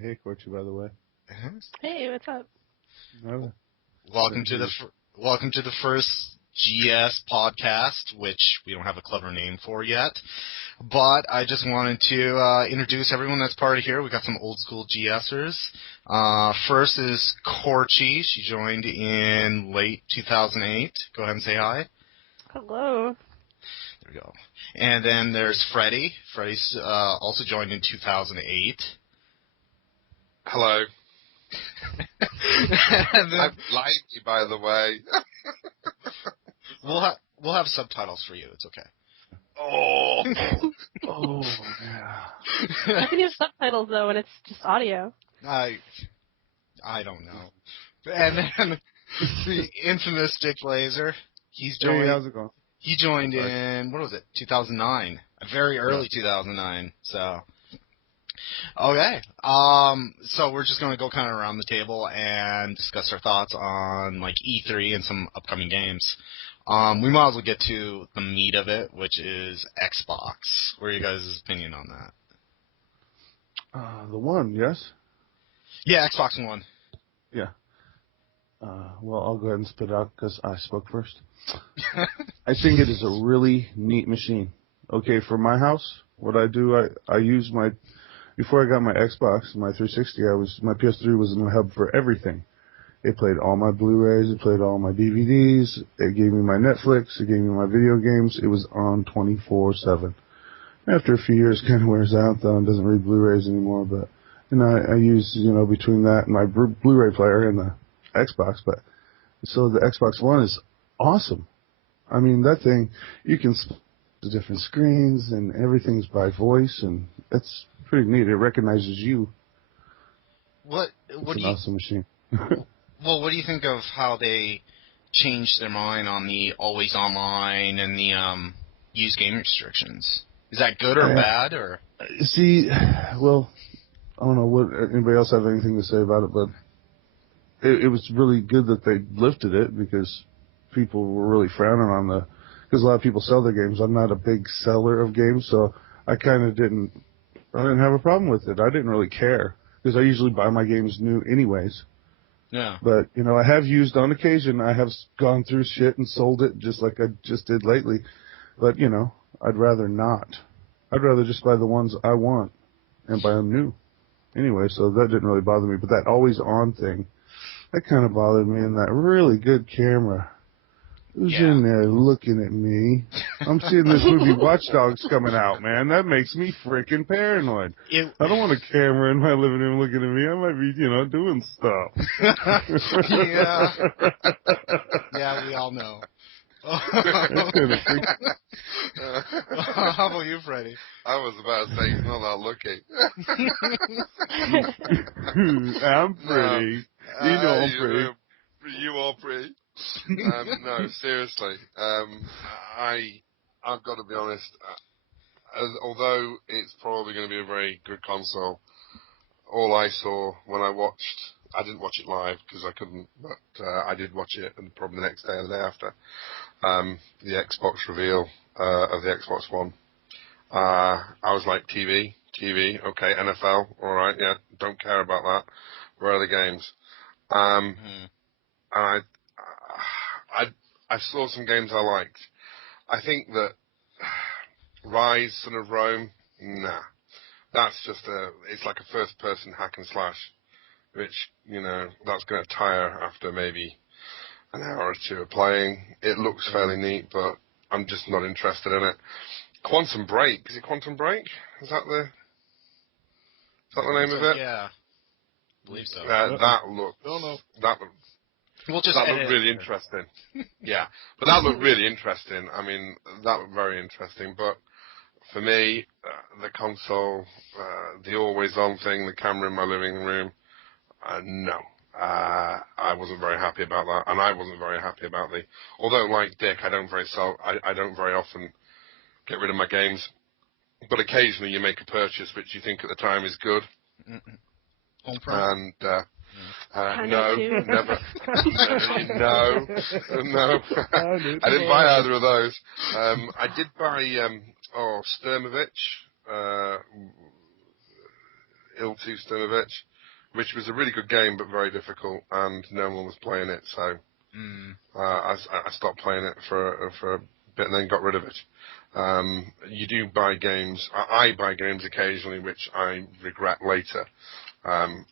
Hey, Korchie, by the way. Hey, what's up? Welcome to the first GS podcast, which we don't have a clever name for yet. But I just wanted to introduce everyone that's part of here. We got some old school GSers. First is Korchie. She joined in late 2008. Go ahead and say hi. Hello. There we go. And then there's Freddy. Freddy's also joined in 2008. Hello. And then, I'm lively, by the way. we'll have subtitles for you. It's okay. Oh. Yeah. I can use subtitles though when it's just audio. I don't know. And then the infamous Dick Lazer. He's joined. Hey, how's it going? He joined in, what was it, 2009? A very early 2009. So, okay. So we're just going to go kind of around the table and discuss our thoughts on, like, E3 and some upcoming games. We might as well get to the meat of it, which is Xbox. What are you guys' opinion on that? The one, yes? Yeah, Xbox One. Yeah. Well, I'll go ahead and spit out because I spoke first. I think it is a really neat machine. Okay, for my house, what I do, I use before I got my Xbox, my 360, my PS3 was my hub for everything. It played all my Blu-rays, it played all my DVDs, it gave me my Netflix, it gave me my video games, it was on 24/7. After a few years, it kind of wears out, though, and doesn't read Blu-rays anymore, but, I use, between that and my Blu-ray player and the Xbox, but, so the Xbox One is awesome. I mean, that thing, you can split the different screens, and everything's by voice, and it's pretty neat. It recognizes you. It's an awesome machine. Well, what do you think of how they changed their mind on the always online and the use game restrictions? Is that good or bad, or? See, well, I don't know what anybody else have anything to say about it, but it was really good that they lifted it because people were really frowning on because a lot of people sell their games. I'm not a big seller of games, so I didn't have a problem with it. I didn't really care because I usually buy my games new anyways. Yeah. But, I have used on occasion, I have gone through shit and sold it just like I just did lately. But, I'd rather not. I'd rather just buy the ones I want and buy them new. Anyway, so that didn't really bother me. But that always on thing, that kind of bothered me. And that really good camera. Who's in there looking at me? I'm seeing this movie Watch Dogs coming out, man. That makes me freaking paranoid. I don't want a camera in my living room looking at me. I might be, doing stuff. Yeah. Yeah, we all know. That's kind of freaky. How about you, Freddy? I was about to say he's not that lucky. I'm pretty. No. I'm pretty. You are pretty. No, seriously. I've got to be honest. Although it's probably going to be a very good console, all I saw when I didn't watch it live because I couldn't, but I did watch it and probably the next day or the day after. The Xbox reveal of the Xbox One. I was like, TV, okay, NFL, all right, yeah, don't care about that. Where are the games? And I saw some games I liked. I think that Rise, Son of Rome, nah. That's just it's like a first-person hack and slash, which, that's going to tire after maybe an hour or two of playing. It looks fairly neat, but I'm just not interested in it. Quantum Break. Is it Quantum Break? Is that the name of it? Yeah. I believe so. That looked really interesting. Yeah. But that looked really interesting. I mean, that looked very interesting. But for me, the console, the always-on thing, the camera in my living room, no. I wasn't very happy about that. And I wasn't very happy about although like Dick, I don't very often get rid of my games. But occasionally you make a purchase which you think at the time is good. Home Pro? And, no, never. No. I didn't buy either of those. I did buy, Sturmovich, Il Tu Stinovich, which was a really good game but very difficult, and no one was playing it, so I stopped playing it for a bit and then got rid of it. You do buy games. I buy games occasionally which I regret later, and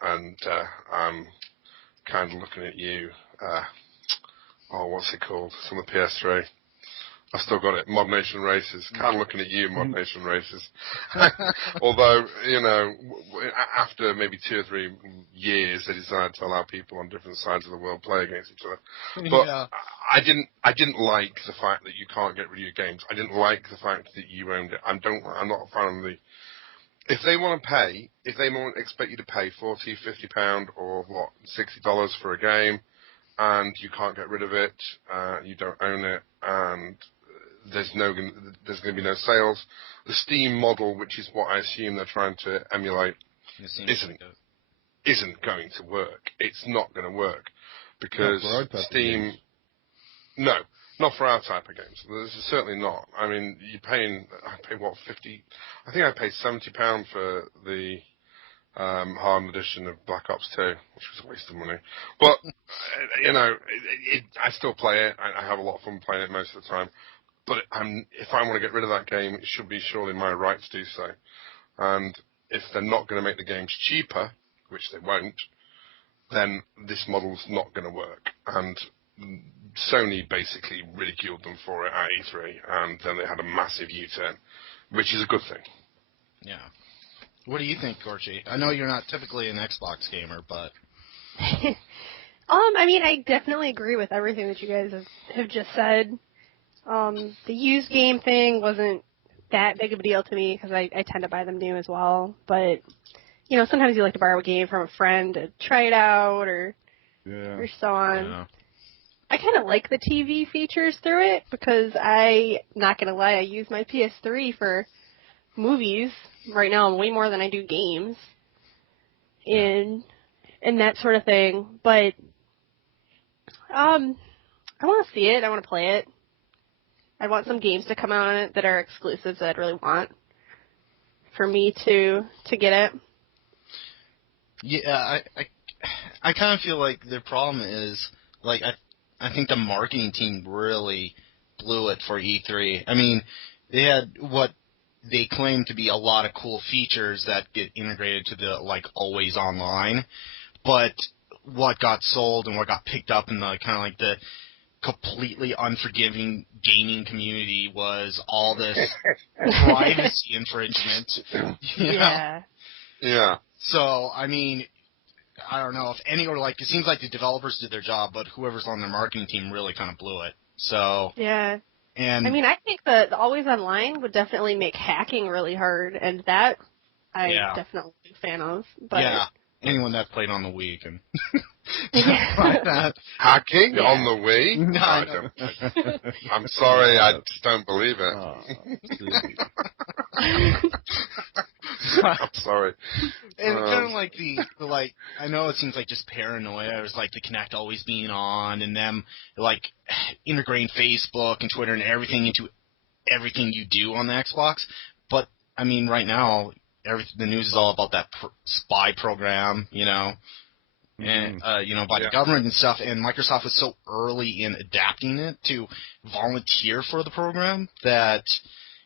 I'm kind of looking at you. What's it called? It's on the PS3. I've still got it. Mod Nation Races. Kind of looking at you, Mod Nation Races. Although, after maybe 2 or 3 years, they decided to allow people on different sides of the world play against each other. But yeah. I didn't like the fact that you can't get rid of your games. I didn't like the fact that you owned it. I'm not a fan of the. If they want to expect you to pay £40, £50 or $60 for a game, and you can't get rid of it, you don't own it, and there's going to be no sales. The Steam model, which is what I assume they're trying to emulate, isn't going to work. It's not going to work because Steam. No, not for our type of games. There's certainly not. I mean, I pay £50. I think I paid £70 for the Hardened edition of Black Ops 2, which was a waste of money. But I still play it. I have a lot of fun playing it most of the time. But if I want to get rid of that game, it should be surely my right to do so. And if they're not going to make the games cheaper, which they won't, then this model's not going to work. And Sony basically ridiculed them for it at E3, and then they had a massive U-turn, which is a good thing. Yeah. What do you think, Korchie? I know you're not typically an Xbox gamer, but... I mean, I definitely agree with everything that you guys have just said. The used game thing wasn't that big of a deal to me because I tend to buy them new as well. But, sometimes you like to borrow a game from a friend to try it out or so on. Yeah. I kind of like the TV features through it because not going to lie, I use my PS3 for movies right now way more than I do games and that sort of thing. But I want to see it. I want to play it. I want some games to come out on it that are exclusives that I'd really want for me to get it. Yeah, I kind of feel like the problem is, like, I think the marketing team really blew it for E3. I mean, they had what they claim to be a lot of cool features that get integrated to the, like, always online, but what got sold and what got picked up in the kind of like the completely unforgiving gaming community was all this privacy infringement. Yeah. Yeah. So, I mean, I don't know if it seems like the developers did their job, but whoever's on their marketing team really kind of blew it. So. Yeah. And I mean, I think the always online would definitely make hacking really hard, and that I'm definitely a fan of. But yeah. Anyone that played on the Wii can try that. Hacking on the Wii? No, I don't. I'm sorry, I just don't believe it. I'm sorry. And kind of like the I know it seems like just paranoia. There's like the Kinect always being on, and them like integrating Facebook and Twitter and everything into everything you do on the Xbox. But I mean, right now, the news is all about that spy program, and by the government and stuff. And Microsoft was so early in adapting it to volunteer for the program that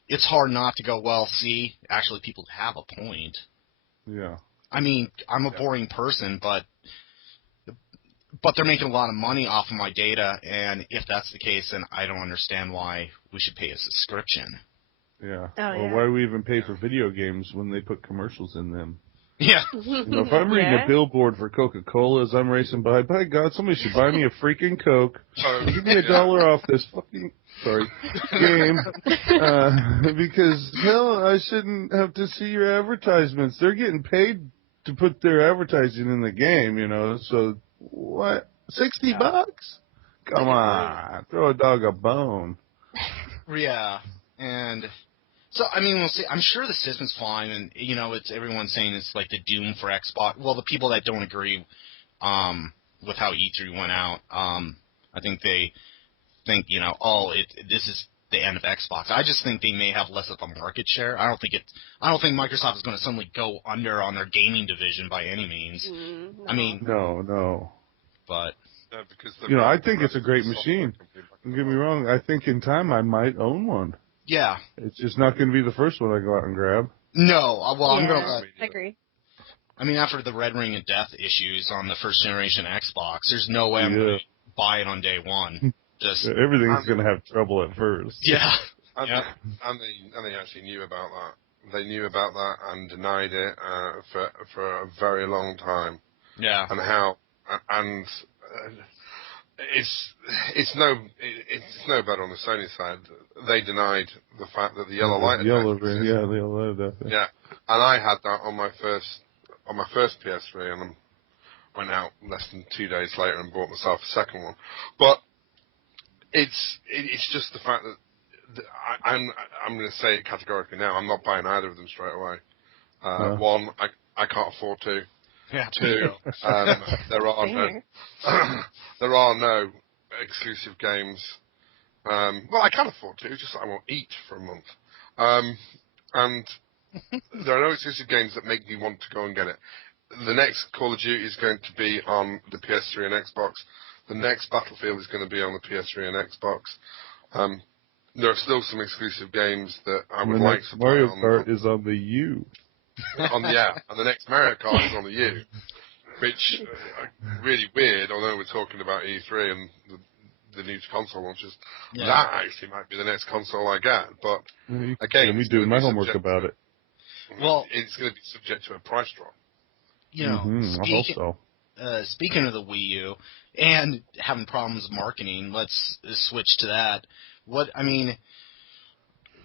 it's hard not to go, well, see, actually people have a point. Yeah. I mean, I'm a boring person, but they're making a lot of money off of my data, and if that's the case, then I don't understand why we should pay a subscription. Yeah. Oh, or why do we even pay for video games when they put commercials in them? Yeah. If I'm reading a billboard for Coca-Cola as I'm racing by God, somebody should buy me a freaking Coke. Give me $1 off this fucking game. Because, hell, I shouldn't have to see your advertisements. They're getting paid to put their advertising in the game, so what? $60? Come on. Throw a dog a bone. Yeah. And so, I mean, we'll see. I'm sure the system's fine, and, it's everyone's saying it's like the doom for Xbox. Well, the people that don't agree with how E3 went out, I think they think, this is the end of Xbox. I just think they may have less of a market share. I don't think Microsoft is going to suddenly go under on their gaming division by any means. No. I mean, No. but because I think it's a great machine. Don't get me wrong. I think in time I might own one. yeah, It's just not going to be the first one I go out and grab. no. Well, I'm going I to. agree. I mean, after the Red Ring of Death issues on the first generation Xbox, there's no way I'm going to buy it on day one. Just everything's going to have trouble at first. Yeah. And they actually knew about that. They knew about that and denied it for a very long time. Yeah. And it's no better on the Sony side. They denied the fact that the yellow light effect exists. Yeah, the yellow light effect. Yeah, and I had that on my first PS3, and I went out less than 2 days later and bought myself a second one. But it's just the fact that I'm going to say it categorically now. I'm not buying either of them straight away. One, I can't afford to. Yeah. Two, there are no exclusive games. Well, I can afford to, just I won't eat for a month. And there are no exclusive games that make me want to go and get it. The next Call of Duty is going to be on the PS3 and Xbox. The next Battlefield is going to be on the PS3 and Xbox. There are still some exclusive games that I would like to play Mario on. Kart is on the U. And the next Mario Kart is on the U, which really weird. Although we're talking about E3 and the new console launches, that actually might be the next console I get. But again, we do my homework about it. Well, it's going to be subject to a price drop. I hope so. Speaking of the Wii U and having problems marketing, let's switch to that.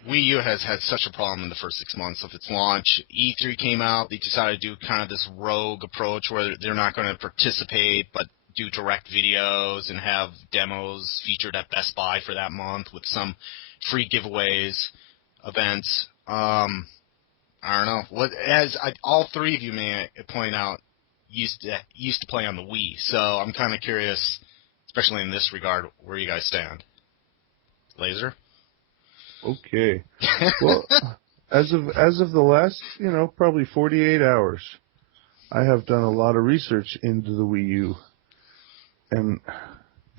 Wii U has had such a problem in the first 6 months of its launch. E3 came out. They decided to do kind of this rogue approach where they're not going to participate but do direct videos and have demos featured at Best Buy for that month with some free giveaways, events. I don't know. All three of you may point out used to play on the Wii, so I'm kind of curious, especially in this regard, where you guys stand. Lazer? Okay. Well, as of the last, probably 48 hours, I have done a lot of research into the Wii U. And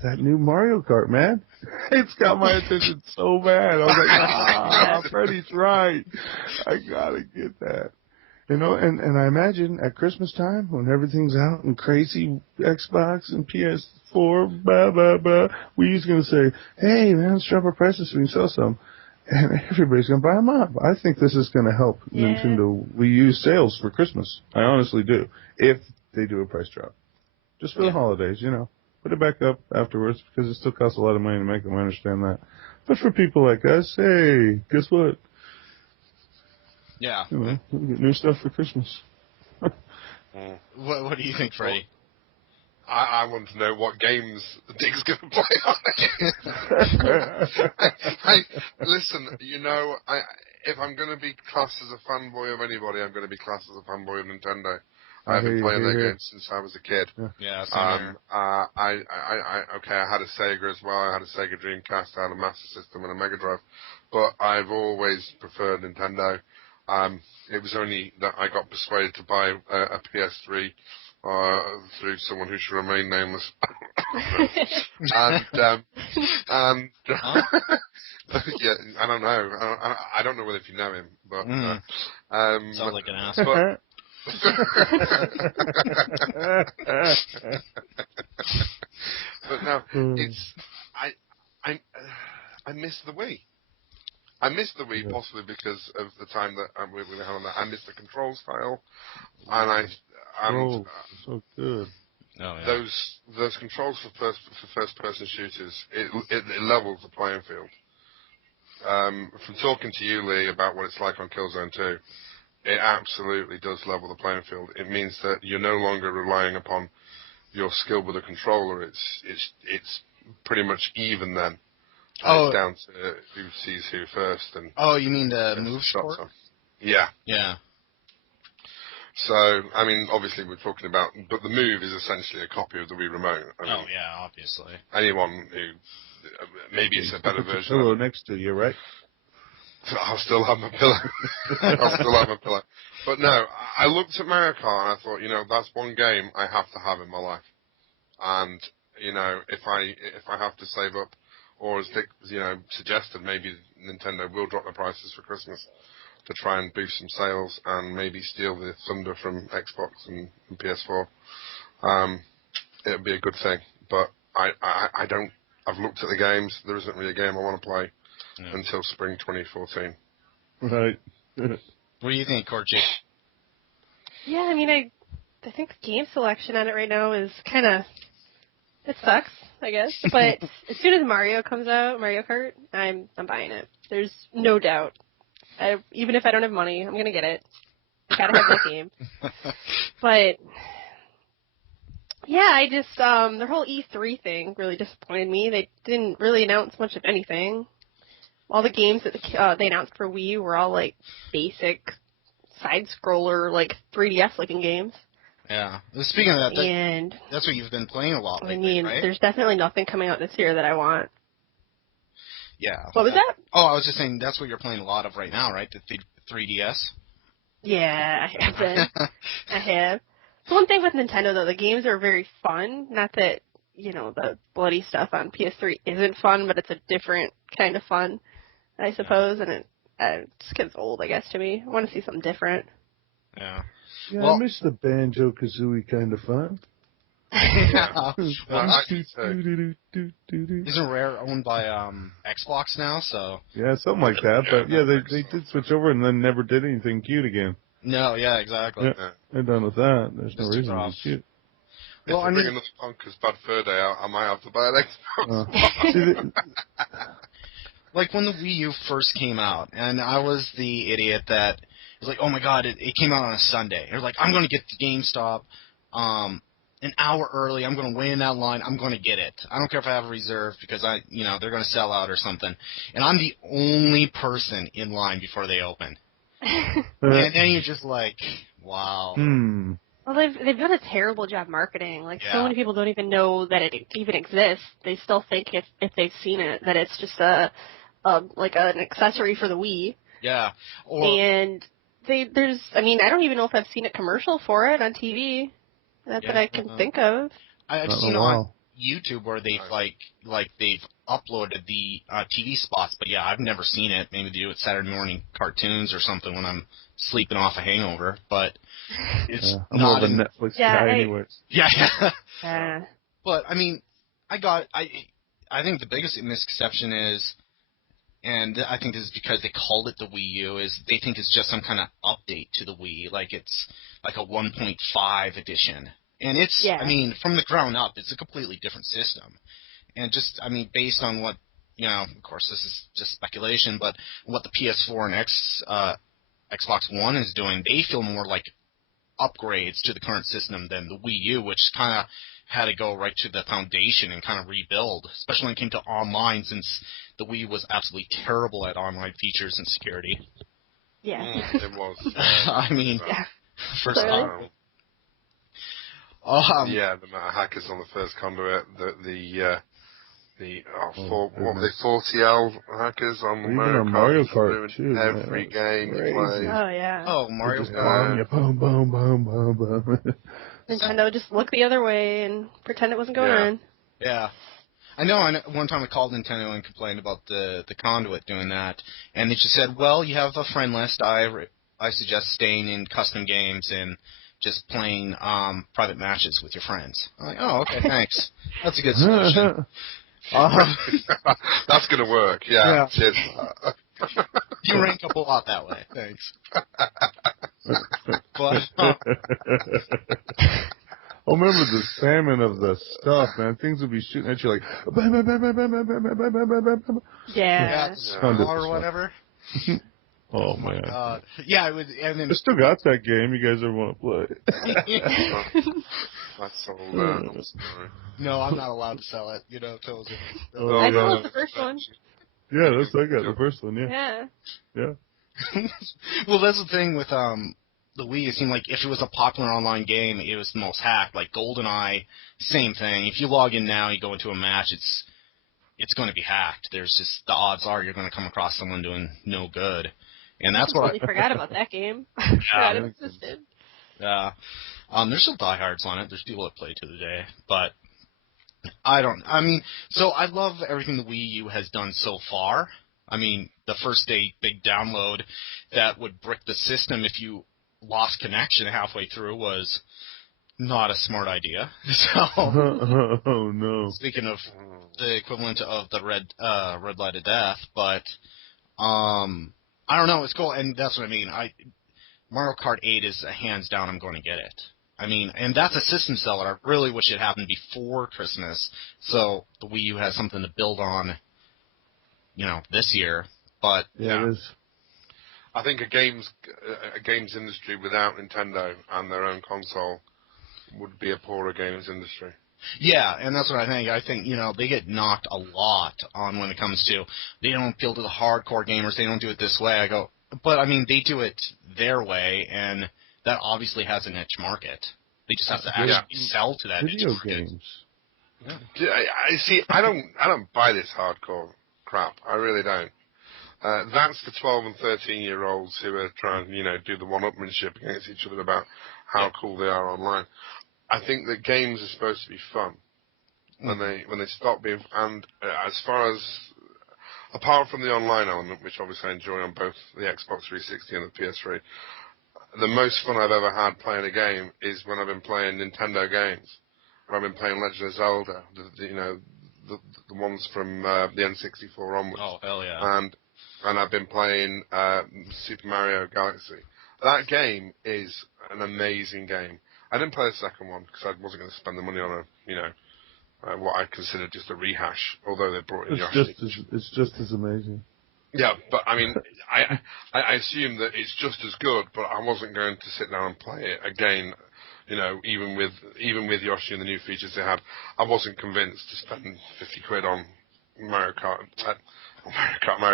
that new Mario Kart, man, it's got my attention so bad. I was like, Freddy's right. I gotta get that. And I imagine at Christmas time, when everything's out and crazy Xbox and PS4, blah, blah, blah, Wii's gonna say, hey, man, let's drop our prices so we can sell some. And everybody's going to buy them up. I think this is going to help Nintendo Wii U sales for Christmas. I honestly do. If they do a price drop. Just for the holidays, Put it back up afterwards because it still costs a lot of money to make them. I understand that. But for people like us, hey, guess what? Yeah. We get new stuff for Christmas. What do you think, Freddy? I want to know what games Dig's going to play on it. Listen, if I'm going to be classed as a fanboy of anybody, I'm going to be classed as a fanboy of Nintendo. I've been playing their games since I was a kid. Yeah, I had a Sega as well. I had a Sega Dreamcast, I had a Master System and a Mega Drive, but I've always preferred Nintendo. It was only that I got persuaded to buy a PS3 through someone who should remain nameless. and yeah, I don't know. I don't know whether if you know him, but sounds like an asshole. But no, it's I miss the Wii. I miss the Wii possibly because of the time that we had on that. I miss the control style, and so good. Oh, yeah. Those controls for first person shooters, it levels the playing field. From talking to you, Lee, about what it's like on Killzone 2, it absolutely does level the playing field. It means that you're no longer relying upon your skill with the controller. It's pretty much even then. It's down to who sees who first. And you mean the move support? Yeah. Yeah. So, I mean, obviously we're talking about, but the Move is essentially a copy of the Wii Remote. I mean, yeah, obviously. anyone who, maybe it's a better Put your version of pillow it. next to you, right? I'll still have my pillow. I'll still have my pillow. But no, I looked at Mario Kart and I thought, that's one game I have to have in my life. And, if I have to save up, or as Dick, suggested, maybe Nintendo will drop the prices for Christmas to try and boost some sales and maybe steal the thunder from Xbox and PS4. It'd be a good thing. But I don't, I've looked at the games. There isn't really a game I want to play until spring 2014. Right. What do you think, Korchie? Yeah, I mean, I think the game selection on it right now is kind of, it sucks, I guess. But as soon as Mario comes out, Mario Kart, I'm buying it. There's no doubt. Even if I don't have money, I'm gonna get it. I gotta have that game. But yeah, I just their whole E3 thing really disappointed me. They didn't really announce much of anything. All the games that they announced for Wii were all like basic side scroller, like 3DS looking games. Yeah. Speaking of that, And that's what you've been playing a lot lately, I mean, right? there's definitely nothing coming out this year that I want. Yeah. What was that? Oh, I was just saying that's what you're playing a lot of right now, right? The 3DS? Yeah, I have been. I have. The one thing with Nintendo, though, the games are very fun. Not that, the bloody stuff on PS3 isn't fun, but it's a different kind of fun, I suppose, and it just gets old, I guess, to me. I want to see something different. Yeah. Yeah, Well, I miss the Banjo-Kazooie kind of fun. Well, Do-do-do-do-do-do-do. isn't Rare owned by Xbox now? So Yeah, something like that. But yeah, they did switch over and then never did anything cute again. no, yeah, exactly. Yeah, they're done with that. There's no Just reason to rough. be cute. Well, If I they bring mean, another Conker's Bad Fur Day out, I might have to buy an Xbox. See, like when the Wii U first came out, and I was the idiot that was like, oh my god, it came out on a Sunday. It was like, I'm going to get to GameStop an hour early. I'm going to wait in that line. I'm going to get it. I don't care if I have a reserve because they're going to sell out or something. And I'm the only person in line before they open. And then you're just like, wow. Well, they've done a terrible job marketing. Like, so Yeah. many people don't even know that it even exists. They still think if they've seen it that it's just like an accessory for the Wii. Yeah. And I don't even know if I've seen a commercial for it on TV that I can think of. I've Not in seen a on while. YouTube where they've like they've uploaded the TV spots, but yeah, I've never seen it. Maybe they do it Saturday morning cartoons or something when I'm sleeping off a hangover. But it's I'm more not of a Netflix Yeah, guy, I- anyways. Yeah. But I mean, I think the biggest misconception is, and I think this is because they called it the Wii U, is they think it's just some kind of update to the Wii, like it's like a 1.5 edition. And it's, Yeah. I mean, from the ground up, it's a completely different system. And just, I mean, based on what, of course this is just speculation, but what the PS4 and Xbox One is doing, they feel more like upgrades to the current system than the Wii U, which kind of had to go right to the foundation and kind of rebuild, especially when it came to online, since the Wii was absolutely terrible at online features and security. Yeah. It was. I mean, Yeah. first Clearly. off, Yeah, the amount of hackers on the first conduit, what were they, 40L hackers on Even Mario on Kart, Mario just Kart, ruined too, man, every that was game you crazy. played. Oh, yeah. oh, They Mario just Kart. bomb you, boom, boom, boom, boom, boom. Nintendo would just look the other way and pretend it wasn't going Yeah. on. Yeah. I know. One time I called Nintendo and complained about the conduit doing that, and they just said, well, you have a friend list. I suggest staying in custom games and just playing private matches with your friends. I'm like, oh, okay, thanks. That's a good solution. That's going to work, yeah. Cheers. You rank up a lot that way. Thanks. But, I remember the spamming of the stuff, man. Things would be shooting at you like, bam, bam, bam, bam, bam, bam, bam, bam, bam, bam, bam, bam. Yeah. or whatever. Oh, my man. God. Yeah, it was, and then I still got that game. You guys ever want to play? That's all story. No, I'm not allowed to sell it. Those Oh, I no. still have the first one. Yeah, I got the first one, yeah. Yeah. Yeah. Well, that's the thing with the Wii, it seemed like if it was a popular online game, it was the most hacked. Like GoldenEye, same thing. If you log in now, you go into a match, it's going to be hacked. There's just the odds are you're going to come across someone doing no good, and that's what I forgot about that game. I forgot it existed. Yeah, there's still diehards on it. There's people that play to the day, but I mean, so I love everything the Wii U has done so far. I mean, the first day big download that would brick the system if you lost connection halfway through was not a smart idea. So, oh no. Speaking of the equivalent of the red light of death, but I don't know, it's cool, and that's what I mean. Mario Kart 8 is a hands down, I'm going to get it. I mean, and that's a system seller. I really wish it happened before Christmas, so the Wii U has something to build on, this year. But yeah, it is. I think a games industry without Nintendo and their own console would be a poorer games industry. Yeah, and that's what I think. I think, they get knocked a lot on when it comes to, they don't appeal to the hardcore gamers, they don't do it this way. I go, but, I mean, they do it their way, and that obviously has a niche market. They just have to actually sell to that niche market. Video games. Yeah. I see. I don't buy this hardcore crap. I really don't. That's the 12 and 13-year-olds who are trying, do the one-upmanship against each other about how cool they are online. I think that games are supposed to be fun when they stop being. And as far as apart from the online element, which obviously I enjoy on both the Xbox 360 and the PS3, the most fun I've ever had playing a game is when I've been playing Nintendo games. When I've been playing Legend of Zelda, the ones from the N64 onwards. Oh, hell yeah. And I've been playing Super Mario Galaxy. That game is an amazing game. I didn't play the second one because I wasn't going to spend the money on what I considered just a rehash, although they brought in Yoshi. It's just as amazing. Yeah, but I mean, I assume that it's just as good, but I wasn't going to sit down and play it again. Even with Yoshi and the new features they had, I wasn't convinced to spend £50 on Mario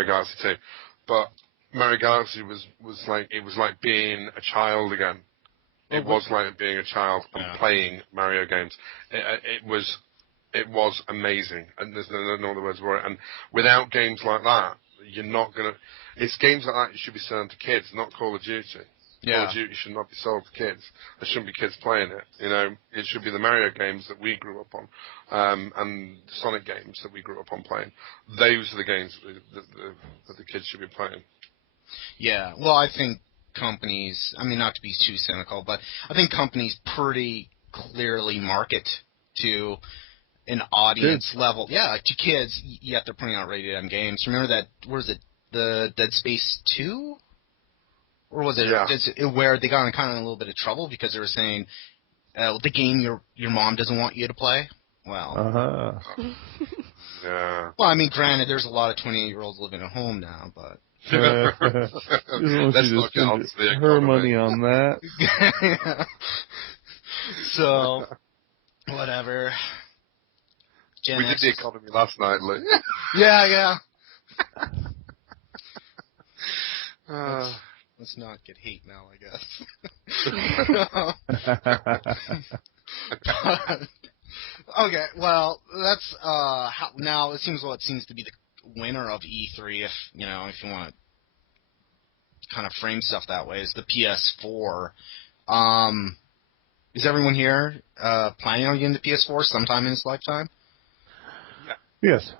Galaxy 2. But Mario Galaxy was like being a child again. It was like being a child and playing Mario games. It was amazing, and there's no other words for it. And without games like that, you're not gonna. It's games like that you should be selling to kids, not Call of Duty. Yeah. Call of Duty should not be sold to kids. There shouldn't be kids playing it. It should be the Mario games that we grew up on, and the Sonic games that we grew up on playing. Those are the games that the kids should be playing. Yeah. Well, I think companies, I mean, not to be too cynical, but I think companies pretty clearly market to an audience level. Yeah, like to kids, yet they're putting out rated M games. Remember that, the Dead Space 2? Or was it where they got in kind of a little bit of trouble because they were saying, the game your mom doesn't want you to play? Well. Yeah. Well, I mean, granted, there's a lot of 28-year-olds living at home now, but... Let's not count her money on that. So, whatever. We did the economy last night, Luke. Yeah. Let's not get hate now, I guess. Okay, well, that's now it seems what seems to be the winner of E3, if you want to kind of frame stuff that way, is the PS4. Is everyone here planning on getting the PS4 sometime in its lifetime? Yes.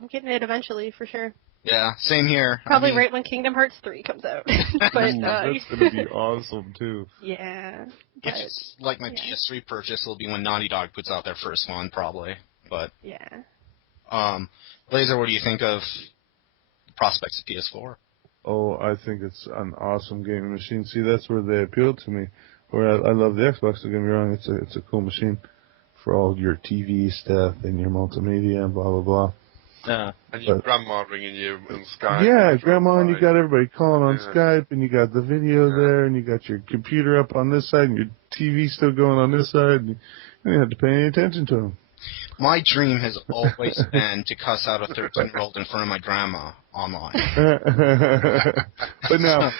I'm getting it eventually, for sure. Yeah, same here. Probably right when Kingdom Hearts 3 comes out. But, that's going to be awesome, too. Yeah. It's like my PS3 purchase will be when Naughty Dog puts out their first one, probably. But yeah. Lazer, what do you think of the prospects of PS4? Oh, I think it's an awesome gaming machine. See, that's where they appeal to me. Where I love the Xbox, don't get me wrong, it's a cool machine for all your TV stuff and your multimedia and blah, blah, blah. Yeah. And your grandma ringing you on Skype. Yeah, grandma, and you got everybody calling on Skype, and you got the video there, and you got your computer up on this side, and your TV still going on this side, and you didn't have to pay any attention to them. My dream has always been to cuss out a 13-year-old in front of my grandma online. But now,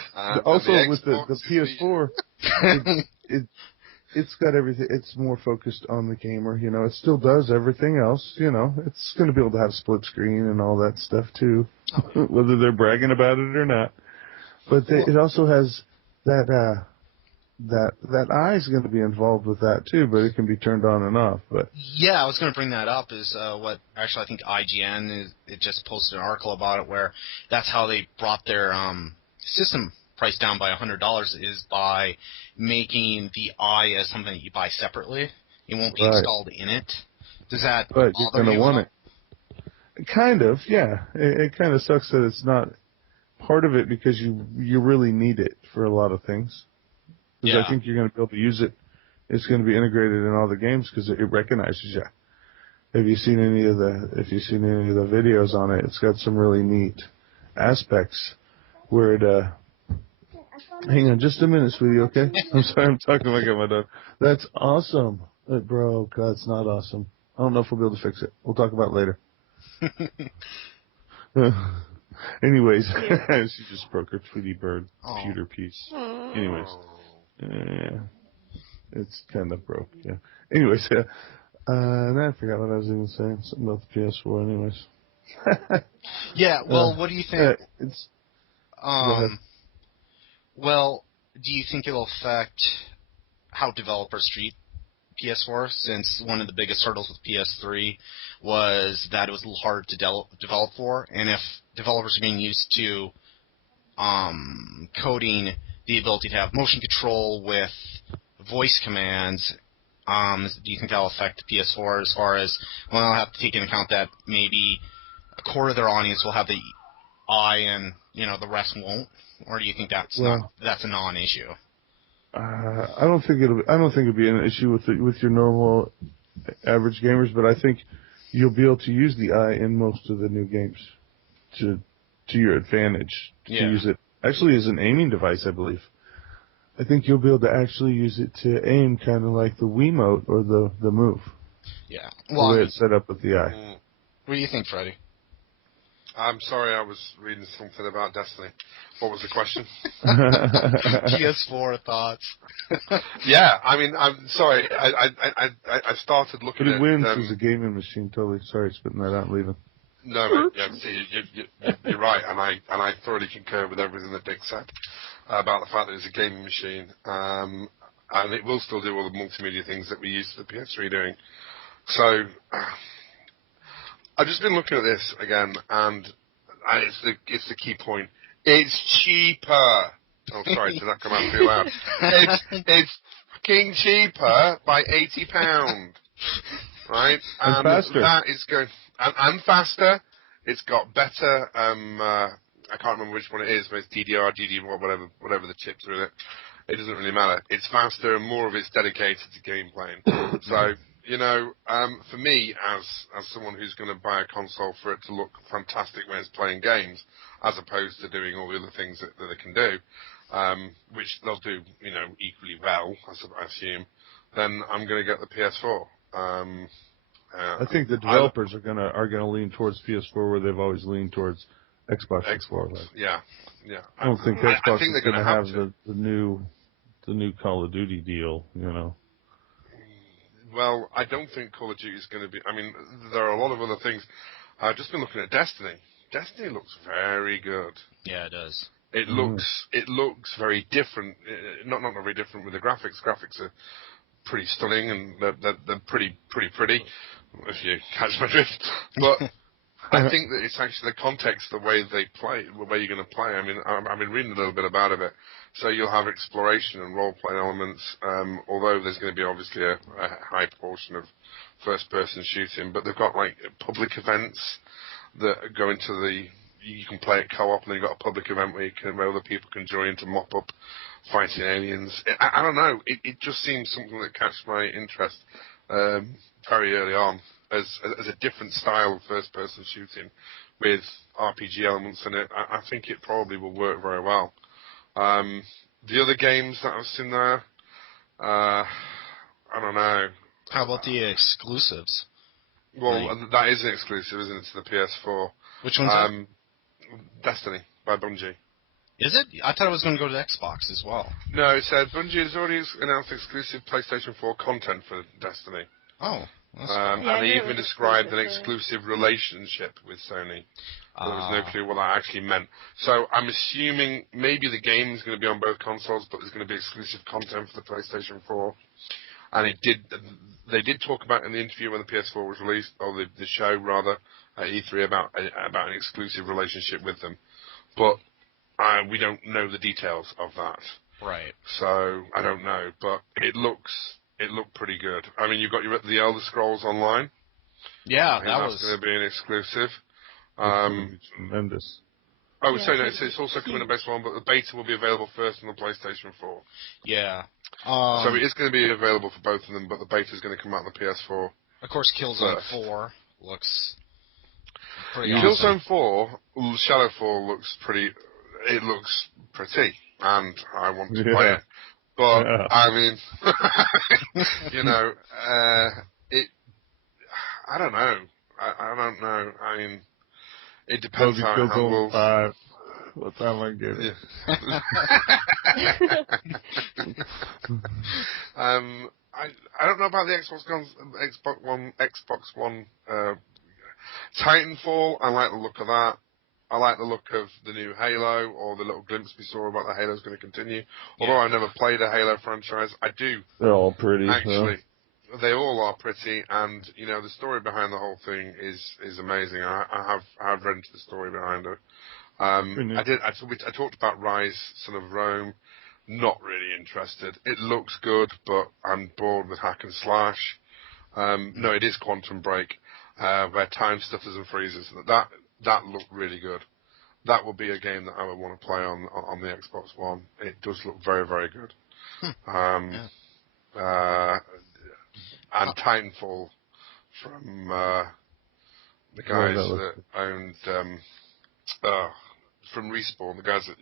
also the with the Xbox is PS4, it's got everything. It's more focused on the gamer. You know, it still does everything else. You know, it's going to be able to have split screen and all that stuff too, whether they're bragging about it or not. But it also has that eye is going to be involved with that too, but it can be turned on and off. But yeah, I was going to bring that up. Is what actually I think IGN it just posted an article about it where that's how they brought their system price down by $100 is by making the eye as something that you buy separately. It won't be installed in it. Does that but bother you're going to you? want it. Kind of, yeah. It kind of sucks that it's not part of it because you really need it for a lot of things. Because I think you're going to be able to use it. It's going to be integrated in all the games because it recognizes you. If you've seen any of the videos on it, it's got some really neat aspects where it. Hang on, just a minute, sweetie. Okay, I'm sorry, I'm talking like I'm my dog. That's awesome, it broke. That's not awesome. I don't know if we'll be able to fix it. We'll talk about it later. Anyways, she just broke her Tweety Bird computer piece. Anyways, yeah, it's kind of broke. Yeah. Anyways, and I forgot what I was even saying. Something about the PS4. Anyways. Yeah. Well, what do you think? Go ahead. Well, do you think it'll affect how developers treat PS4, since one of the biggest hurdles with PS3 was that it was a little hard to develop for, and if developers are getting used to coding the ability to have motion control with voice commands, do you think that'll affect the PS4 as far as, well, I'll have to take into account that maybe a quarter of their audience will have the eye and, the rest won't? Or do you think that's a non-issue? I don't think it'll be an issue with your normal average gamers, but I think you'll be able to use the eye in most of the new games to your advantage. To use it actually as an aiming device, I believe. I think you'll be able to actually use it to aim, kind of like the Wiimote or the Move. Yeah, the way it's set up with the eye. What do you think, Freddy? I'm sorry, I was reading something about Destiny. What was the question? PS4 thoughts. Yeah, I mean, I'm sorry. I started looking at... But it wins as a gaming machine, totally. Sorry, spitting that out and leaving. No, mate, yeah, see, you're right, and I thoroughly concur with everything that Dick said about the fact that it's a gaming machine, and it will still do all the multimedia things that we used to the PS3 doing. So... I've just been looking at this again, and it's the key point. It's cheaper. Oh, sorry, did that come out too loud? It's fucking cheaper by £80, right? And faster. That is going and faster. It's got better. I can't remember which one it is, but it's DDR, whatever the chips are in it. It doesn't really matter. It's faster, and more of it's dedicated to gameplay. So. For me, as someone who's going to buy a console for it to look fantastic when it's playing games, as opposed to doing all the other things that they can do, which they'll do, equally well, I assume, then I'm going to get the PS4. I think the developers are gonna lean towards PS4 where they've always leaned towards Xbox. Yeah. I don't think Xbox is going to have the new Call of Duty deal, Well, I don't think Call of Duty is going to be... I mean, there are a lot of other things. I've just been looking at Destiny. Destiny looks very good. Yeah, it does. It looks very different. Not very different with the graphics. Graphics are pretty stunning, and they're pretty, if you catch my drift. But I think that it's actually the context, the way they play, the way you're going to play. I mean, I've been reading a little bit about it. So you'll have exploration and role-play elements, although there's going to be obviously a high portion of first-person shooting. But they've got, public events that go into you can play it co-op, and then you've got a public event where other people can join to mop up fighting aliens. I don't know. It just seems something that catches my interest very early on as a different style of first-person shooting with RPG elements in it. I think it probably will work very well. The other games that I've seen there, I don't know. How about the exclusives? Well, Right. that is an exclusive, isn't it, to the PS4? Which one's that? Destiny by Bungie. Is it? I thought it was going to go to Xbox as well. No, it said Bungie has already announced exclusive PlayStation 4 content for Destiny. Oh, that's Yeah, And I they heard it even was described an exclusive, exclusive relationship with Sony. But there was no Ah. clue what that actually meant. So I'm assuming maybe the game is going to be on both consoles, but there's going to be exclusive content for the PlayStation 4. And they did talk about in the interview when the PS4 was released, or the show rather, at E3 about an exclusive relationship with them. But we don't know the details of that. Right. So I don't know, but it looked pretty good. I mean, you've got the Elder Scrolls Online. Yeah, I think that's going to be an exclusive. It's going to be tremendous. Oh, Yeah, so no, it's it's also coming to huge. PS1, but the beta will be available first on the PlayStation 4. Yeah. So it is going to be available for both of them, but the beta is going to come out on the PS4. Of course, Killzone first. 4 looks pretty Killzone awesome. 4, Shadowfall looks pretty. It looks pretty, and I want to play it. But Yeah. I mean, it. I don't know. I don't know. I mean, it depends Bogey how it Killzone handles. 5. What time I get it? I don't know about the Xbox One. Titanfall. I like the look of that. I like the look of the new Halo, or the little glimpse we saw about the Halo's going to continue. Although I've never played a Halo franchise, I do. They're all pretty. Actually, they all are pretty, and the story behind the whole thing is amazing. I've read into the story behind it. I talked about Rise, Son of Rome. Not really interested. It looks good, but I'm bored with hack and slash. No, it is Quantum Break, where time stutters and freezes. That looked really good. That would be a game that I would want to play on the Xbox One. It does look very, very good. And Titanfall from the guys that owned from Respawn, the guys that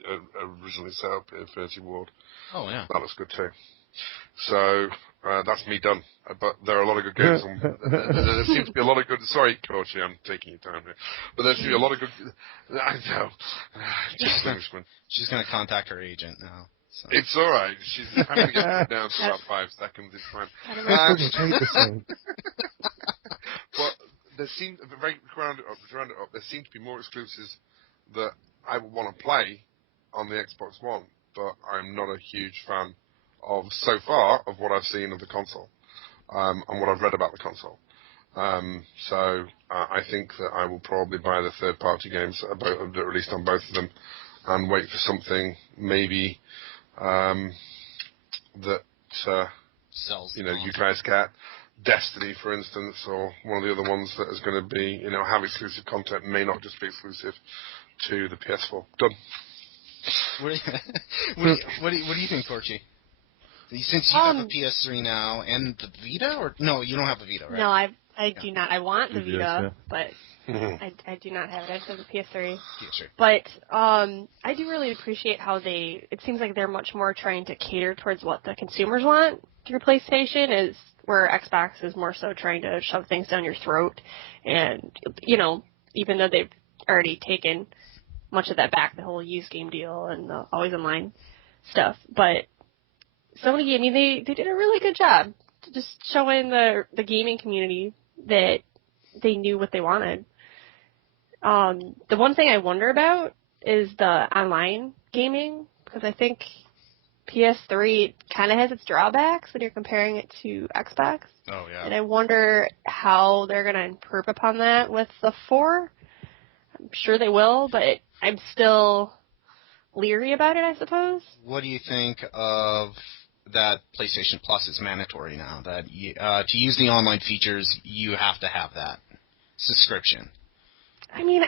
originally set up Infinity Ward. Oh, yeah. That looks good too. So that's me done. But there are a lot of good games. There seems to be a lot of good. Sorry, Korchie, I'm taking your time here. But there seems to be a lot of good. I know. She's going to contact her agent now. So. It's all right. She's having to get it down to about 5 seconds. It's fine. But there seems round it up. There seem to be more exclusives that I would want to play on the Xbox One, but I'm not a huge fan of so far of what I've seen of the console, and what I've read about the console. So I think that I will probably buy the third-party games that are released on both of them, and wait for something maybe that sells. You guys get. Destiny, for instance, or one of the other ones that is going to be, have exclusive content, and may not just be exclusive to the PS4. Done. What do you think, Korchie? Since you have a PS3 now and the Vita, or no, you don't have a Vita, right? No, I do not. I want the Vita, yeah. but I do not have it. I just have the PS3. PS3. But I do really appreciate how it seems like they're much more trying to cater towards what the consumers want through PlayStation, is where Xbox is more so trying to shove things down your throat. And, even though they've already taken much of that back, the whole used game deal and the always online stuff. But Sony, I mean, they did a really good job just showing the gaming community that they knew what they wanted. The one thing I wonder about is the online gaming, because I think PS3 kind of has its drawbacks when you're comparing it to Xbox. Oh, yeah. And I wonder how they're going to improve upon that with the 4. I'm sure they will, but I'm still leery about it, I suppose. What do you think of that PlayStation Plus is mandatory now? That to use the online features, you have to have that subscription. I mean,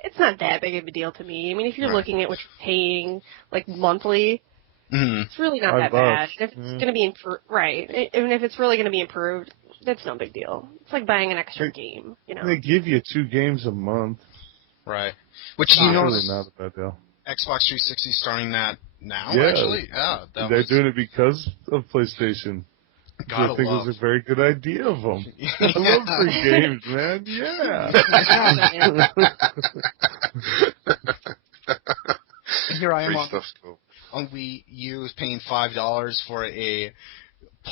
it's not that big of a deal to me. I mean, if you're looking at what you're paying, like, monthly, it's really not that bad. If it's going to be right, and if it's really going to be improved, that's no big deal. It's like buying an extra game, They give you 2 games a month. Right. Which It's really not a bad deal. Xbox 360 starting that now, yeah, actually? Yeah. They're doing it because of PlayStation. Gotta I think it love. was a very good idea of them. I love free games, man. Yeah. And here I am Free on stuff's cool. Wii U paying $5 for a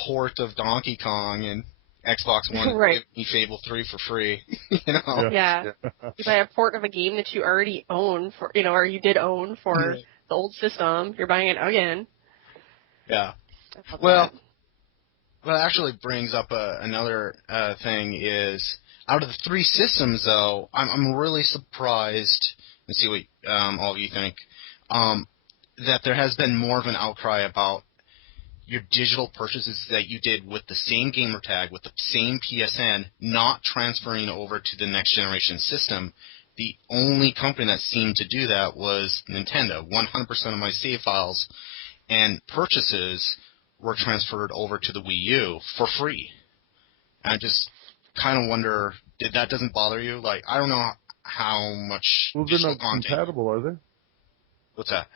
port of Donkey Kong, and Xbox One Right. giving me Fable 3 for free. You know? Yeah. You buy a port of a game that you already own for, or you did own for the old system. You're buying it again. Yeah. I love Well, that. what actually brings up another thing is, out of the three systems, though, I'm really surprised, and see what all of you think, that there has been more of an outcry about your digital purchases that you did with the same gamer tag, with the same PSN, not transferring over to the next generation system. The only company that seemed to do that was Nintendo. 100% of my save files and purchases were transferred over to the Wii U for free. And I just kind of wonder, that doesn't bother you? Like, I don't know how much Well, they're digital not content. compatible, are they? What's that?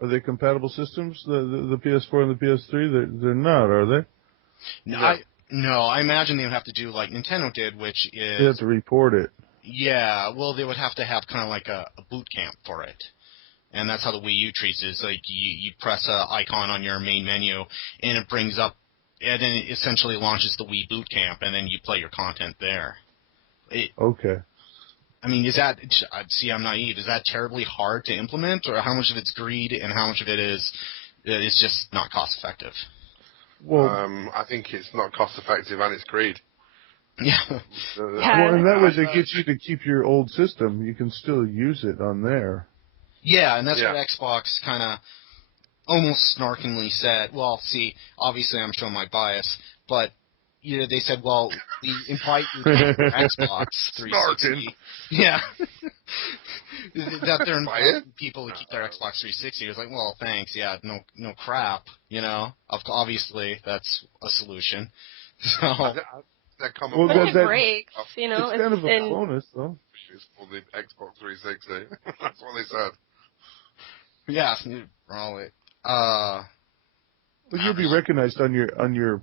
Are they compatible systems? The PS4 and the PS3? They're not, are they? No, I imagine they would have to do like Nintendo did, which is... They have to report it. Yeah, well, they would have to have kind of like a boot camp for it. And that's how the Wii U treats it. It's like you press an icon on your main menu, and it brings up, and then it essentially launches the Wii Boot Camp, and then you play your content there. Okay. I mean, is that, see, I'm naive, is that terribly hard to implement, or how much of it's greed and how much of it is just not cost effective? Well, I think it's not cost effective and it's greed. Yeah. Well, and that way they get you to keep your old system. You can still use it on there. Yeah, and that's what Xbox kind of almost snarkingly said. Well, see, obviously I'm showing my bias, but they said, well, we invite you to Xbox 360. Yeah. That they're inviting people to keep their Xbox 360. It's like, well, thanks, yeah, no crap, Obviously, that's a solution. So... Well, it breaks, It's kind of a bonus, though. It's for the Xbox 360. That's what they said. Yeah, probably. Well, you'll be recognized on your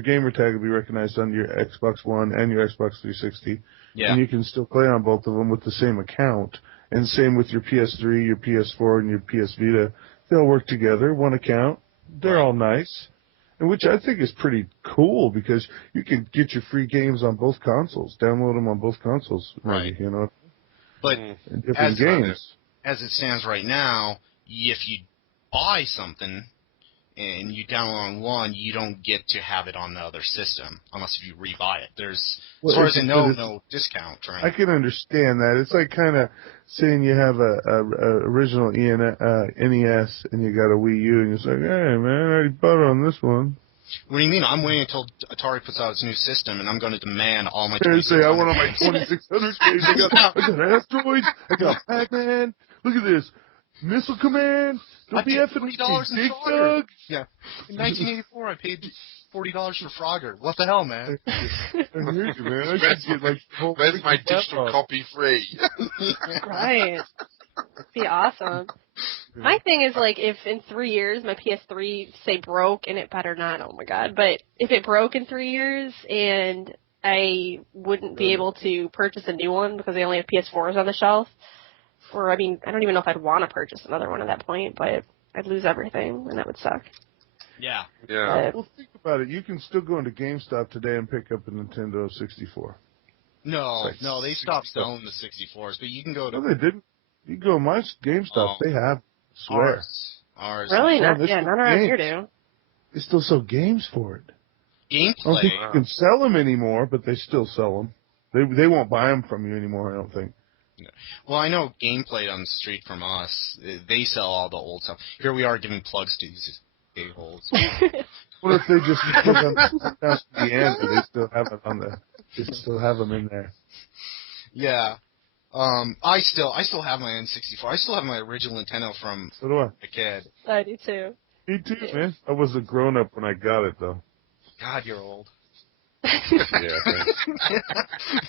gamer tag will be recognized on your Xbox One and your Xbox 360. Yeah. And you can still play on both of them with the same account. And same with your PS3, your PS4, and your PS Vita. They'll work together, one account. They're all nice. And which I think is pretty cool because you can get your free games on both consoles, download them on both consoles, maybe, right? But different games. As it stands right now, if you buy something and you download on one, you don't get to have it on the other system unless if you rebuy it. There's, as far as I know, no discount. Right? I can understand that. It's like kind of saying you have a original NES and you got a Wii U and you're like, hey man, I already bought it on this one. What do you mean? I'm waiting until Atari puts out its new system, and I'm going to demand all my. I want all my 2600 games. I got Asteroids. I got Pac-Man. Look at this, Missile Command. Don't be effing $40 in Frogger. Yeah, in 1984, I paid $40 for Frogger. What the hell, man? I hear you, man. I should get where's my digital copy free? Right. Be awesome. My thing is, like, if in 3 years my PS3, say, broke, and it better not, oh my god, but if it broke in 3 years and I wouldn't be able to purchase a new one because I only have PS4s on the shelf, or, I mean, I don't even know if I'd want to purchase another one at that point, but I'd lose everything, and that would suck. Yeah. Yeah. Well, think about it. You can still go into GameStop today and pick up a Nintendo 64. No, they stopped selling the 64s, but you can go to... No, they didn't. You go to my GameStop, they have, I swear. Ours. Really? None around here do. They still sell games for it. Gameplay? I don't think you can sell them anymore, but they still sell them. They won't buy them from you anymore, I don't think. Well, I know Gameplay on the street from us, they sell all the old stuff. Here we are giving plugs to these a-holes. What if they just put them down to the end and they still have it on they still have them in there? Yeah. I still have my N64. I still have my original Nintendo from So do I. a kid. I do too. Me too, man. I was a grown-up when I got it, though. God, you're old. Yeah,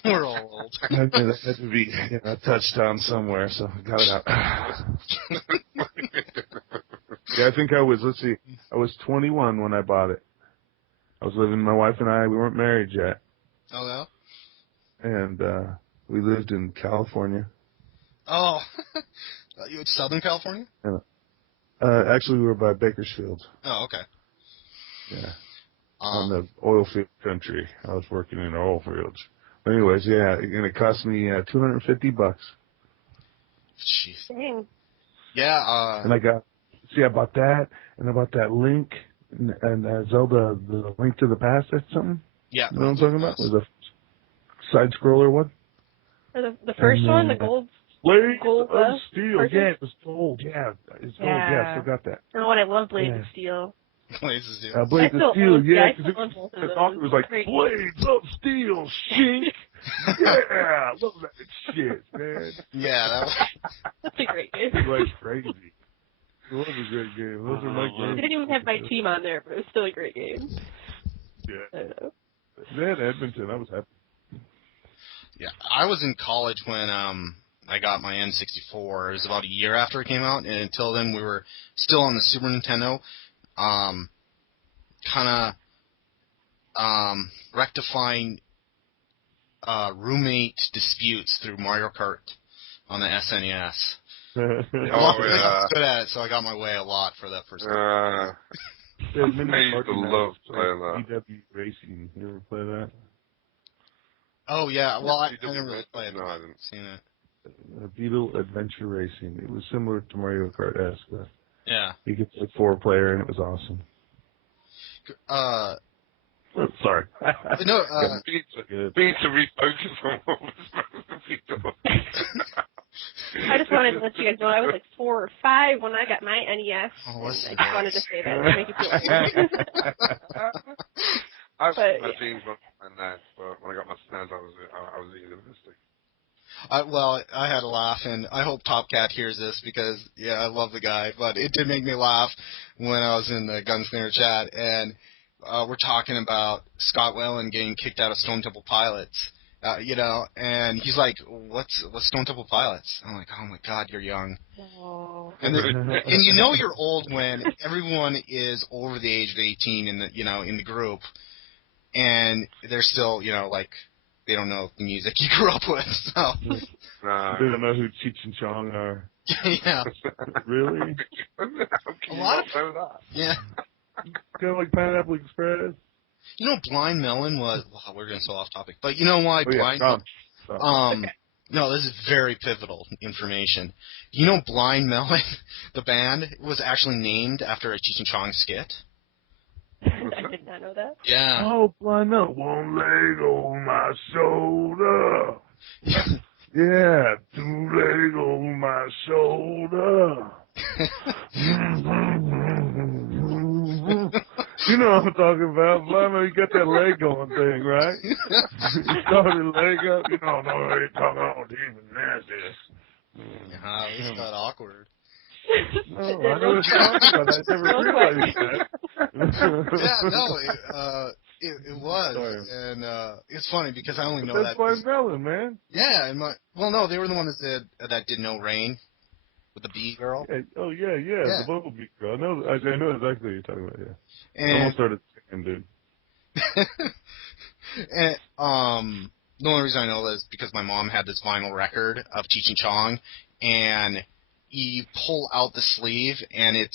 we're all old. I mean, that had to be a touchdown somewhere, so I got it out. Yeah, I think I was 21 when I bought it. I was living, my wife and I, we weren't married yet. Oh, no? And we lived in California. Oh, you in Southern California? And, actually, we were by Bakersfield. Oh, okay. Yeah. On the oil field country. I was working in oil fields. But anyways, yeah, and it cost me $250. Jeez. Dang. Yeah. And I bought that, and I bought that Link, and Zelda, the Link to the Past, that's something? Yeah. You know what I'm talking about? It was a side-scroller one. Or the first one, the gold. Blades gold, of Steel. version? Yeah, it was gold. Yeah, it's gold. Yeah, I still got that. You know what? I love Blades of Steel. Blades of Steel. Blades of Steel, yeah, because the talking was like, Blades of Steel, shink. Yeah, love that shit, man. Yeah, that's a great game. It was crazy. It was a great game. Those are my games. They didn't even have my team on there, but it was still a great game. Yeah. I don't know. They had Edmonton. I was happy. Yeah, I was in college when I got my N64. It was about a year after it came out, and until then we were still on the Super Nintendo, kind of rectifying roommate disputes through Mario Kart on the SNES. Oh, I was good at it, so I got my way a lot for that first time. I used to love playing that. VW Racing. You ever play that? Oh, yeah. Well, I never really played it. No, I didn't. Seen it. Beetle Adventure Racing. It was similar to Mario Kart-esque. Yeah. You could play 4-player, and it was awesome. Sorry. No, Need to refocus on what was supposed to be I just wanted to let you guys know I was like 4 or 5 when I got my NES. Oh, I just wanted to say that to make you feel weird. I've seen my teams on that, but when I got my SNES, I was at university. Well, I had a laugh, and I hope Top Cat hears this because, yeah, I love the guy, but it did make me laugh when I was in the Gunslinger chat, and we're talking about Scott Whelan getting kicked out of Stone Temple Pilots, and he's like, what's Stone Temple Pilots? I'm like, oh my God, you're young. Oh. And you know you're old when everyone is over the age of 18 in the group, and they're still, like, they don't know the music you grew up with, so. They don't know who Cheech and Chong are. Yeah. Really? A lot of that. Yeah. Kind of like Pineapple Express. You know, Blind Melon was. Wow, we're getting so off topic. But you know why Blind? No, this is very pivotal information. You know, Blind Melon, the band, was actually named after a Cheech and Chong skit. I did not know that. Yeah. Oh, Blind Melon. One leg on my shoulder. Yeah, 2 legs on my shoulder. You know what I'm talking about. Blind Melon, you got that leg going thing, right? You started the leg up. You don't know what you're talking about. Even nasty. Yeah, this got awkward. No, I know what you're talking about. I never realized that. Yeah, no, it was. Sorry. And it's funny because I only know that's Blind Melon, man. Yeah, no, they were the one that did No Rain with the bee girl. Yeah. Oh, yeah, the bumblebee girl. I know exactly what you're talking about, yeah. And, I almost started singing, dude. And, the only reason I know that is because my mom had this vinyl record of Cheech and Chong, and you pull out the sleeve, and it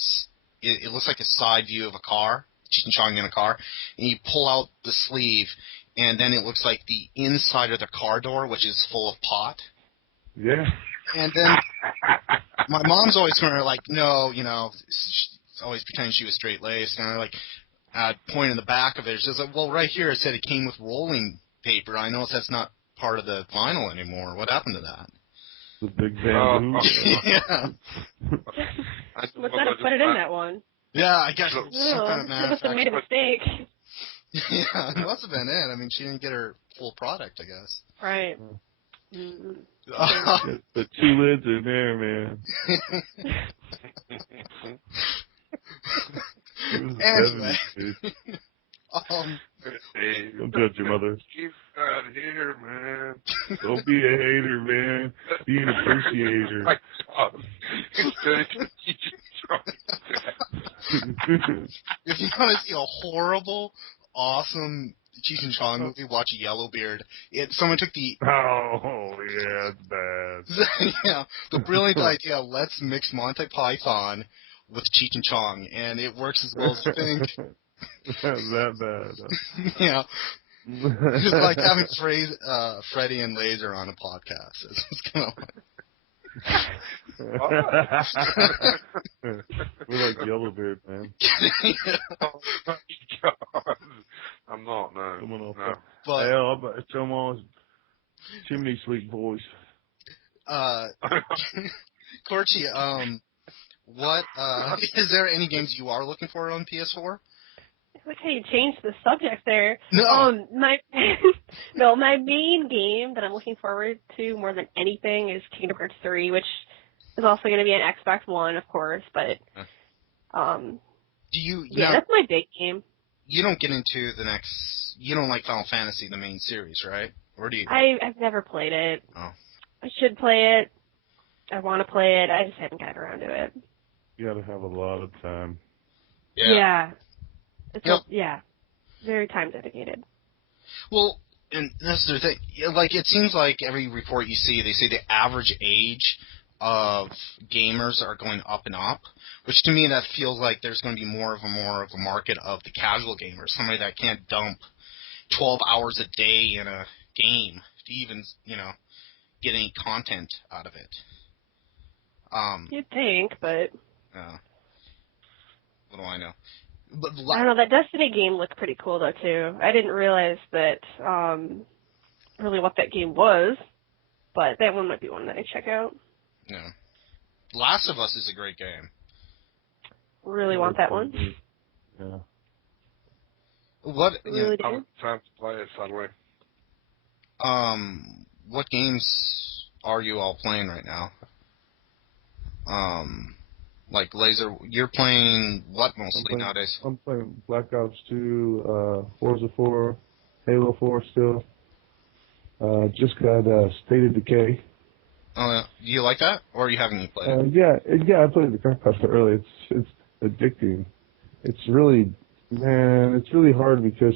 looks like a side view of a car, Cheech and Chong in a car, and you pull out the sleeve, and then it looks like the inside of the car door, which is full of pot. Yeah. And then my mom's always kind of like, no, she's always pretending she was straight-laced, and like, point in the back of it, she's like, well, right here it said it came with rolling paper. I noticed that's not part of the vinyl anymore. What happened to that? The big bamboo. Yeah. What's that? Put it in that one. Yeah, I guess some kind of She must have made a mistake. Yeah, it must have been it. I mean, she didn't get her full product, I guess. Right. The 2 lids in there, man. Anyway. Don't judge your mother. Keep out here, man. Don't be a hater, man. Be an appreciator. My God. If you want to see a horrible, awesome Cheech and Chong movie, watch Yellowbeard. Someone took the Oh, yeah, it's bad. yeah, the brilliant idea, let's mix Monty Python with Cheech and Chong, and it works as well as you think. that bad. Yeah. It's like having Freddy and Lazer on a podcast. It's kind of like... We're like Yellowbeard, man. Oh my God. I'm not, no. No. But Hell, it's almost chimney sweep voice. Korchie, what is there any games you are looking for on PS4? Look how you changed the subject there. No. My main game that I'm looking forward to more than anything is Kingdom Hearts 3, which is also going to be on XboxOne, of course. But that's my big game. You don't get into you don't like Final Fantasy, the main series, right? Or do you? I've never played it. Oh. I should play it. I want to play it. I just haven't gotten around to it. You got to have a lot of time. Yeah. Very time dedicated. Well, and that's the thing. Like, it seems like every report you see, they say the average age of gamers are going up and up, which to me that feels like there's going to be more of a market of the casual gamer, somebody that can't dump 12 hours a day in a game to even, get any content out of it. You'd think, but... what do I know? I don't know, that Destiny game looked pretty cool, though, too. I didn't realize that, really what that game was, but that one might be one that I check out. Yeah. Last of Us is a great game. Really want that one. Yeah. What? Really do? I haven't time to play it, sadly. What games are you all playing right now? Like Lazer, you're playing what mostly nowadays? I'm playing Black Ops 2, Forza 4, Halo 4 still. Just got State of Decay. Oh, yeah. Do you like that, or you haven't played it? Yeah, I played the crap out of it early. It's addicting. It's really hard because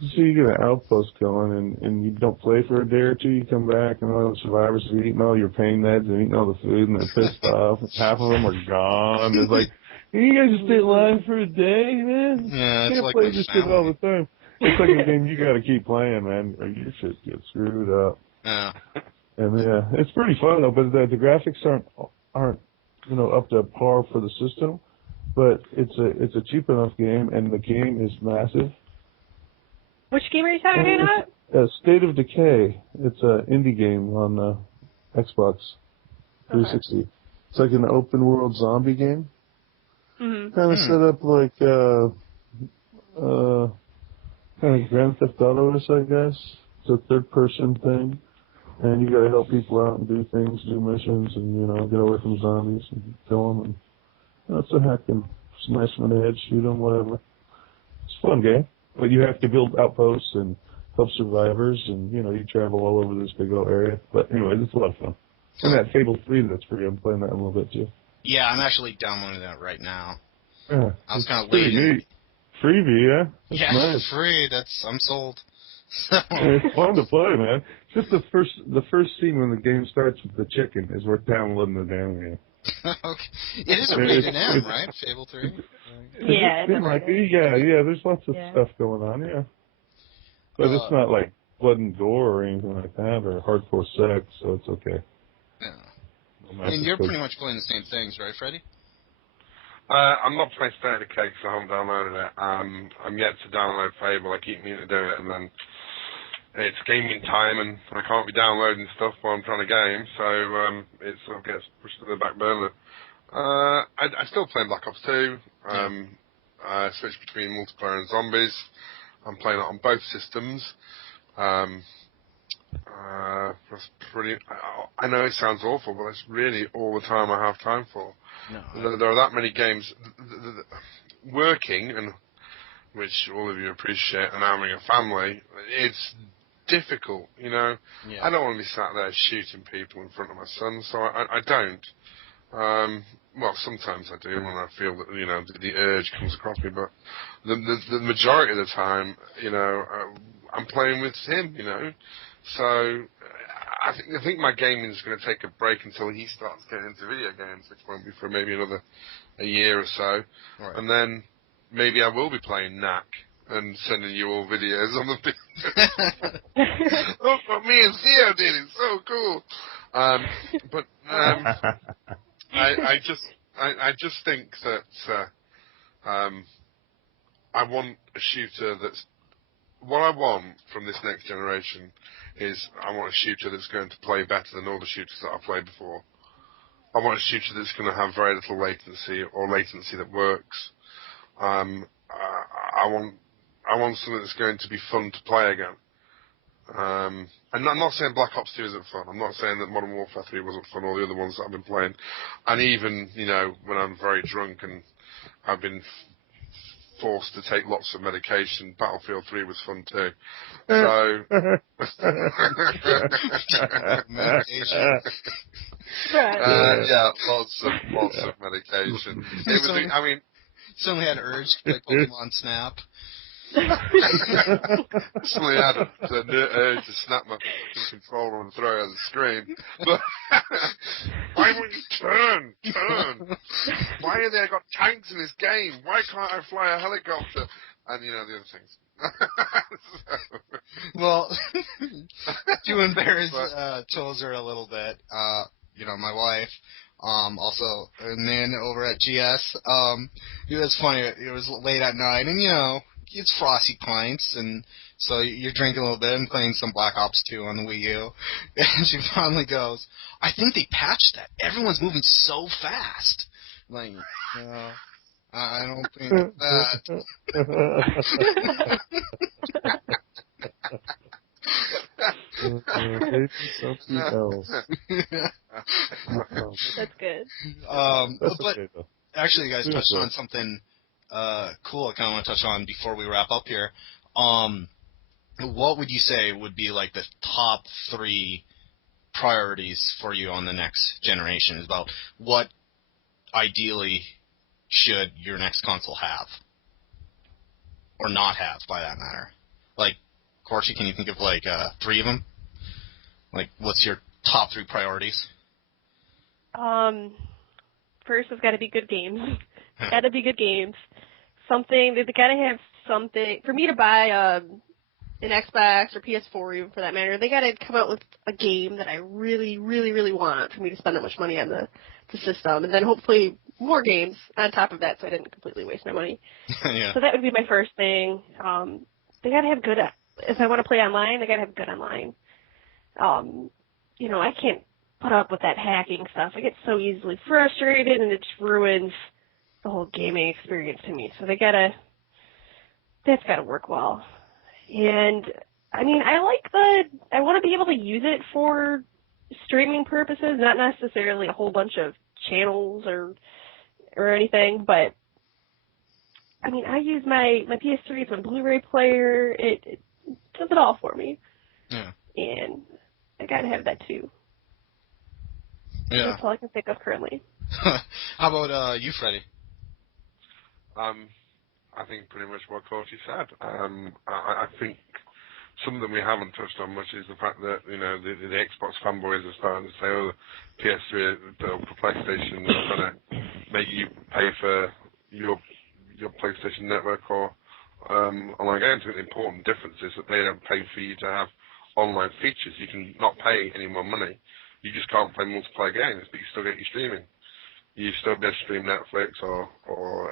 you get an outpost going and you don't play for a day or two. You come back and all the survivors have eaten all your pain meds and eaten all the food and they're pissed off. Half of them are gone. It's like, you guys just stay alive for a day, man. Yeah, it's you can't like play this shit all the time. It's like a game you got to keep playing, man, or your shit gets screwed up. Yeah. And it's pretty fun though. But the graphics aren't up to par for the system. But it's a cheap enough game, and the game is massive. Which game are you talking about? State of Decay. It's an indie game on Xbox 360. Okay. It's like an open world zombie game. Mm-hmm. Kind of set up like kind of Grand Theft Auto-ish, I guess. It's a third person thing. And you gotta help people out and do things, do missions, and, get away from zombies and kill them. And it's a hack and smash them in the head, shoot them, whatever. It's a fun game. But you have to build outposts and help survivors, and, you travel all over this big old area. But anyway, it's a lot of fun. And that Fable 3 that's free, I'm playing that a little bit, too. Yeah, I'm actually downloading that right now. Yeah, I was kind of pretty waiting. neat. Freebie, yeah? That's yeah, nice. free. I'm sold. It's fun to play, man. Just the first scene when the game starts with the chicken is worth downloading the damn game. Okay. It is a rated M, right? Fable 3? Yeah, there's lots of stuff going on, yeah. But it's not like blood and gore or anything like that, or hardcore sex, so it's okay. Yeah. And you're pretty much playing the same things, right, Freddy? I'm not playing State of Decay because I haven't downloaded it. I'm yet to download Fable. I keep meaning to do it, and then it's gaming time, and I can't be downloading stuff while I'm trying to game, so it sort of gets pushed to the back burner. I still play Black Ops 2. I switch between multiplayer and zombies. I'm playing it on both systems. That's pretty. I know it sounds awful, but that's really all the time I have time for. No, there are that many games working, and which all of you appreciate, and having a family. It's difficult, Yeah. I don't want to be sat there shooting people in front of my son, so I don't. Well, sometimes I do when I feel that, the urge comes across me, but the majority of the time, I'm playing with him, So I think my gaming is going to take a break until he starts getting into video games, which won't be for maybe a year or so. Right. And then maybe I will be playing Knack and sending you all videos on the Look what me and Theo did, it's so cool. But I just think that I want a shooter that's... What I want from this next generation is I want a shooter that's going to play better than all the shooters that I've played before. I want a shooter that's going to have very little latency or latency that works. I want something that's going to be fun to play again. And I'm not saying Black Ops 2 isn't fun. I'm not saying that Modern Warfare 3 wasn't fun, or the other ones that I've been playing. And even, when I'm very drunk and I've been forced to take lots of medication, Battlefield 3 was fun too. So... Medication. Yeah, lots of medication. It was, Suddenly had an urge to play Pokemon Snap. Suddenly had the urge to snap my fucking controller and throw it at the screen. But why won't you turn? Why have they got tanks in this game? Why can't I fly a helicopter? And the other things. Well, to embarrass Tozer a little bit, my wife, also a man over at GS, it was funny. It was late at night, and it's frosty pints, and so you're drinking a little bit and playing some Black Ops 2 on the Wii U, and she finally goes, "I think they patched that. Everyone's moving so fast." Like, I don't think that. Maybe something else. That's good. That's but okay, though. actually, you guys touched on something cool I kind of want to touch on before we wrap up here. What would you say would be like the top 3 priorities for you on the next generation? Is about what ideally should your next console have, or not have, by that matter? Like, Korchie, can you think of 3 of them? Like, what's your top 3 priorities? First, it's got to be good games. Got to be good games. Something they got to have something for me to buy an Xbox or PS4, even for that matter. They got to come out with a game that I really, really, really want for me to spend that much money on the system, and then hopefully more games on top of that, so I didn't completely waste my money. Yeah. So that would be my first thing. They got to have good. If I want to play online, they got to have good online. I can't put up with that hacking stuff. I get so easily frustrated, and it just ruins the whole gaming experience to me. So that's got to work well. And I want to be able to use it for streaming purposes, not necessarily a whole bunch of channels or anything, but I use my PS3 as my Blu-ray player. It does it all for me. Yeah. And I got to have that too. Yeah. That's all I can think of currently. How about you, Freddy? I think pretty much what Korchie said. I think something that we haven't touched on much is the fact that, the Xbox fanboys are starting to say, oh, PS3 for PlayStation is going to make you pay for your PlayStation Network or online games. I think the important difference is that they don't pay for you to have online features. You can not pay any more money. You just can't play multiplayer games, but you still get your streaming. You still be able to stream Netflix or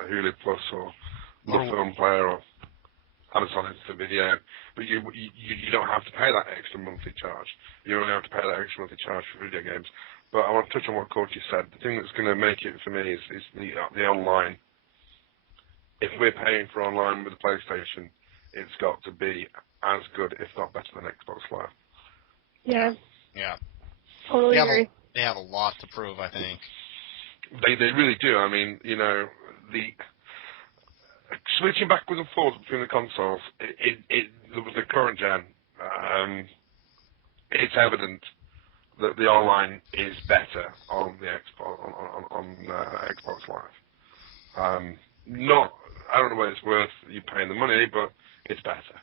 Hulu Plus or the Film Player or Amazon Instant Video, but you don't have to pay that extra monthly charge. You only have to pay that extra monthly charge for video games. But I want to touch on what Korchie said. The thing that's going to make it for me is the online. If we're paying for online with the PlayStation, it's got to be as good, if not better, than Xbox Live. Yeah. Yeah. Totally agree. They have a lot to prove, I think. They really do. The switching backwards and forwards between the consoles, the current gen, it's evident that the online is better on the Xbox on Xbox Live. Not, I don't know whether it's worth you paying the money, but it's better.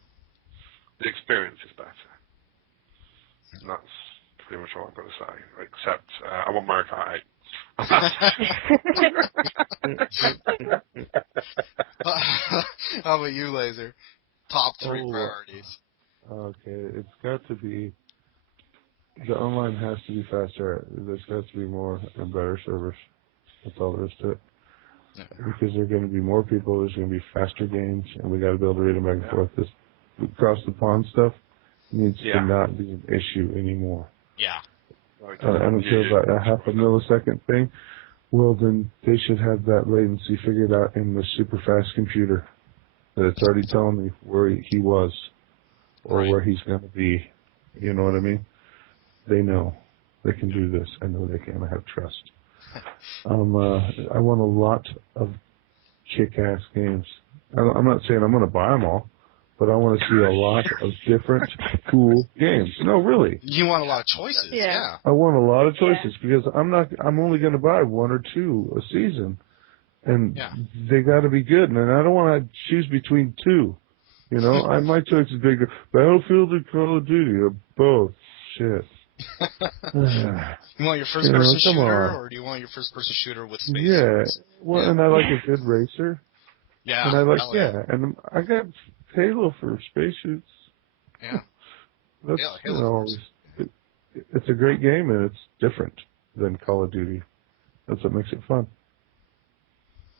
The experience is better. And that's pretty much all I've got to say. Except I want Mario Kart 8. How about you, Lazer? Top 3 Oh, priorities. Okay, it's got to be, the online has to be faster. There's got to be more and better servers. That's all there is to it. Yeah. Because there are going to be more people, there's going to be faster games, and we got to be able to read them back and forth. This across the pond stuff needs to not be an issue anymore. Yeah. I don't care about a half a millisecond thing. Well, then they should have that latency figured out in the super fast computer. That it's already telling me where he was or where he's going to be. You know what I mean? They know. They can do this. I know they can. I have trust. I want a lot of kick-ass games. I'm not saying I'm going to buy them all, but I want to see a lot of different, cool games. No, really. You want a lot of choices, yeah. I want a lot of choices because I'm only going to buy 1 or 2 a season, and they got to be good. And I don't want to choose between 2. You know, my choice is bigger. Battlefield or Call of Duty or both. Shit. You want your first-person shooter, or do you want your first-person shooter with space? Yeah. Well, and I like a good racer. Yeah. And I like, and I got Halo for space shoots. Yeah. That's, you know, it's a great game, and it's different than Call of Duty. That's what makes it fun.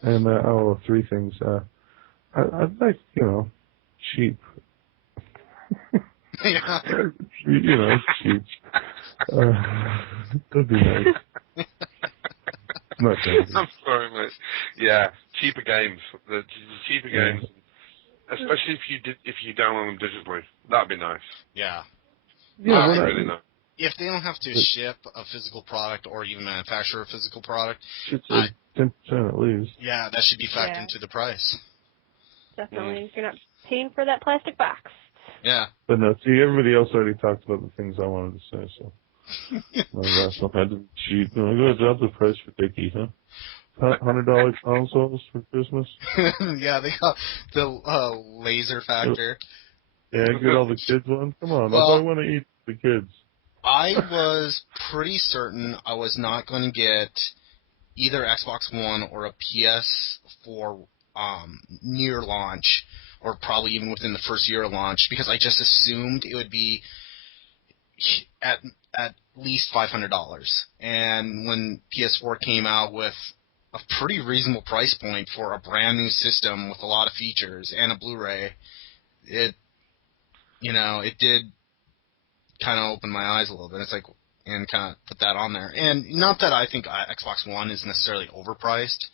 And, 3 things. I'd like, you know, cheap. Yeah. You know, cheap. That'd be nice. Not crazy. I'm sorry, mate. Yeah, cheaper games. The cheaper games, especially if you download them digitally. That'd be nice. Yeah. Yeah, that'd be really nice. If they don't have to ship a physical product or even manufacture a physical product, should say 10% at least. Yeah, that should be factored into the price. Definitely. You're not paying for that plastic box. Yeah. But no, see, everybody else already talked about the things I wanted to say, so. My last one had to be cheap. No, I'm going to drop the price for Dickie, huh? $100 consoles for Christmas? Yeah, they got the laser factor. Yeah, get all the kids one. Come on, well, I want to eat the kids. I was pretty certain I was not going to get either Xbox One or a PS4 near launch, or probably even within the first year of launch, because I just assumed it would be at least $500. And when PS4 came out with a pretty reasonable price point for a brand new system with a lot of features and a Blu-ray, it did kind of open my eyes a little bit. It's like, and kind of put that on there. And not that I think Xbox One is necessarily overpriced,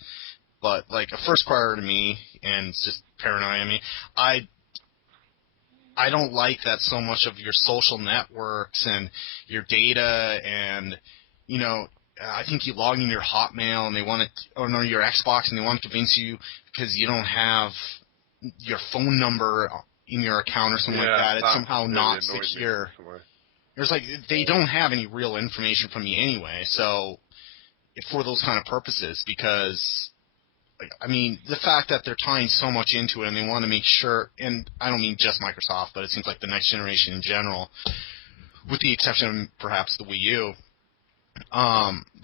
but like a first priority to me, and it's just paranoia me, I don't like that so much of your social networks and your data, and I think you log in your Hotmail and they want to, or no, your Xbox, and they want to convince you because you don't have your phone number in your account or something like that. It's somehow really not secure. There's like, they don't have any real information from me anyway, so for those kind of purposes, because I mean, the fact that they're tying so much into it and they want to make sure, and I don't mean just Microsoft, but it seems like the next generation in general, with the exception of perhaps the Wii U,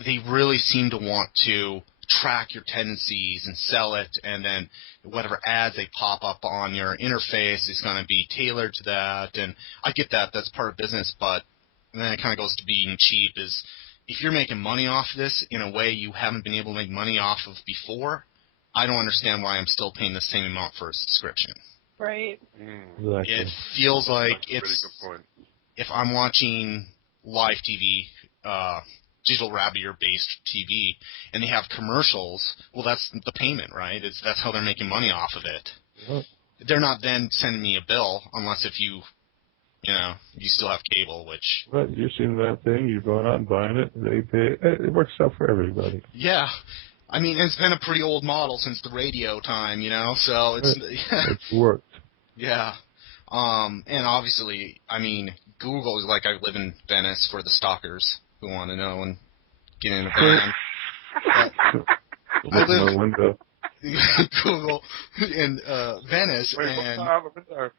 they really seem to want to track your tendencies and sell it, and then whatever ads they pop up on your interface is going to be tailored to that. And I get that, that's part of business, but then it kind of goes to being cheap. Is if you're making money off of this in a way you haven't been able to make money off of before, I don't understand why I'm still paying the same amount for a subscription. Right. Exactly. It feels like That's a really good point. If I'm watching live TV, digital rabbit-based TV, and they have commercials, well, that's the payment, right? That's how they're making money off of it. Yep. They're not then sending me a bill unless if you still have cable, which... But you're seeing that thing, you're going out and buying it, they pay, it works out for everybody. Yeah. I mean, it's been a pretty old model since the radio time, so it's... It's worked. Yeah. And obviously, I mean, Google is like I live in Venice for the stalkers. who want to know and get in a band. Look in my window. Google in Venice, Wait, and what's out the window?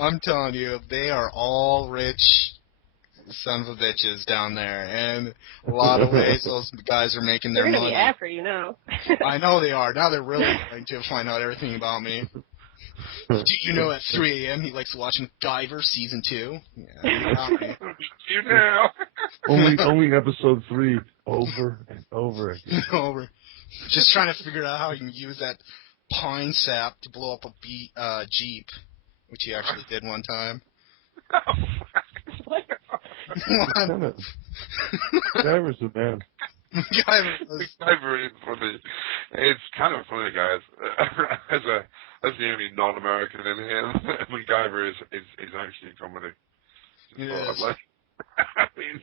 I'm telling you, they are all rich sons of bitches down there, and a lot of ways those guys are making They're their gonna money. be after you now. I know they are. Now they're really going to find out everything about me. Do you know at 3 a.m. he likes watching MacGyver Season 2? Yeah, You now. only episode 3 over and over again. over. Just trying to figure out how he can use that pine sap to blow up a Jeep, which he actually did one time. MacGyver's the man. MacGyver is funny. It's kind of funny, guys. As the only non-American in here, MacGyver is actually a comedy. Yes. I mean,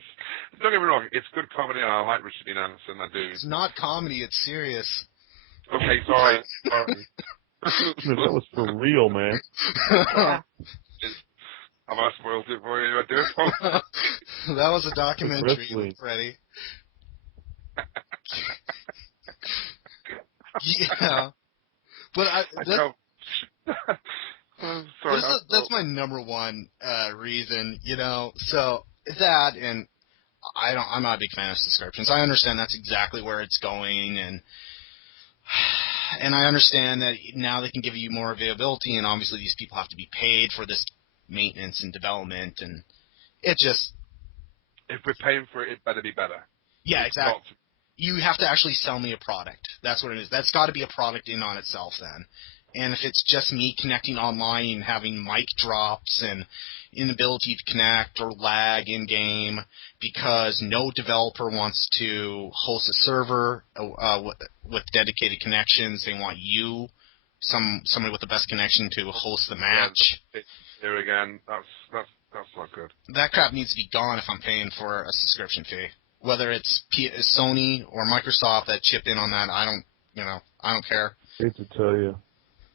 don't get me wrong, it's good comedy, and I like Richard Dean Anderson, I do. It's not comedy, it's serious. Okay, sorry. That was for real, man. Have I spoiled it for you? I do. That was a documentary with Freddy. Yeah. But that's my number one reason, So that, and I'm not a big fan of subscriptions. I understand that's exactly where it's going, and I understand that now they can give you more availability, and obviously these people have to be paid for this maintenance and development, and it just... If we're paying for it, it better be better. Yeah, exactly. You have to actually sell me a product. That's what it is. That's got to be a product in on itself then. And if it's just me connecting online and having mic drops and inability to connect or lag in-game because no developer wants to host a server with dedicated connections, they want you, somebody with the best connection, to host the match. Here again, that's not good. That crap needs to be gone if I'm paying for a subscription fee. Whether it's Sony or Microsoft that chip in on that, I don't care. Hate to tell you,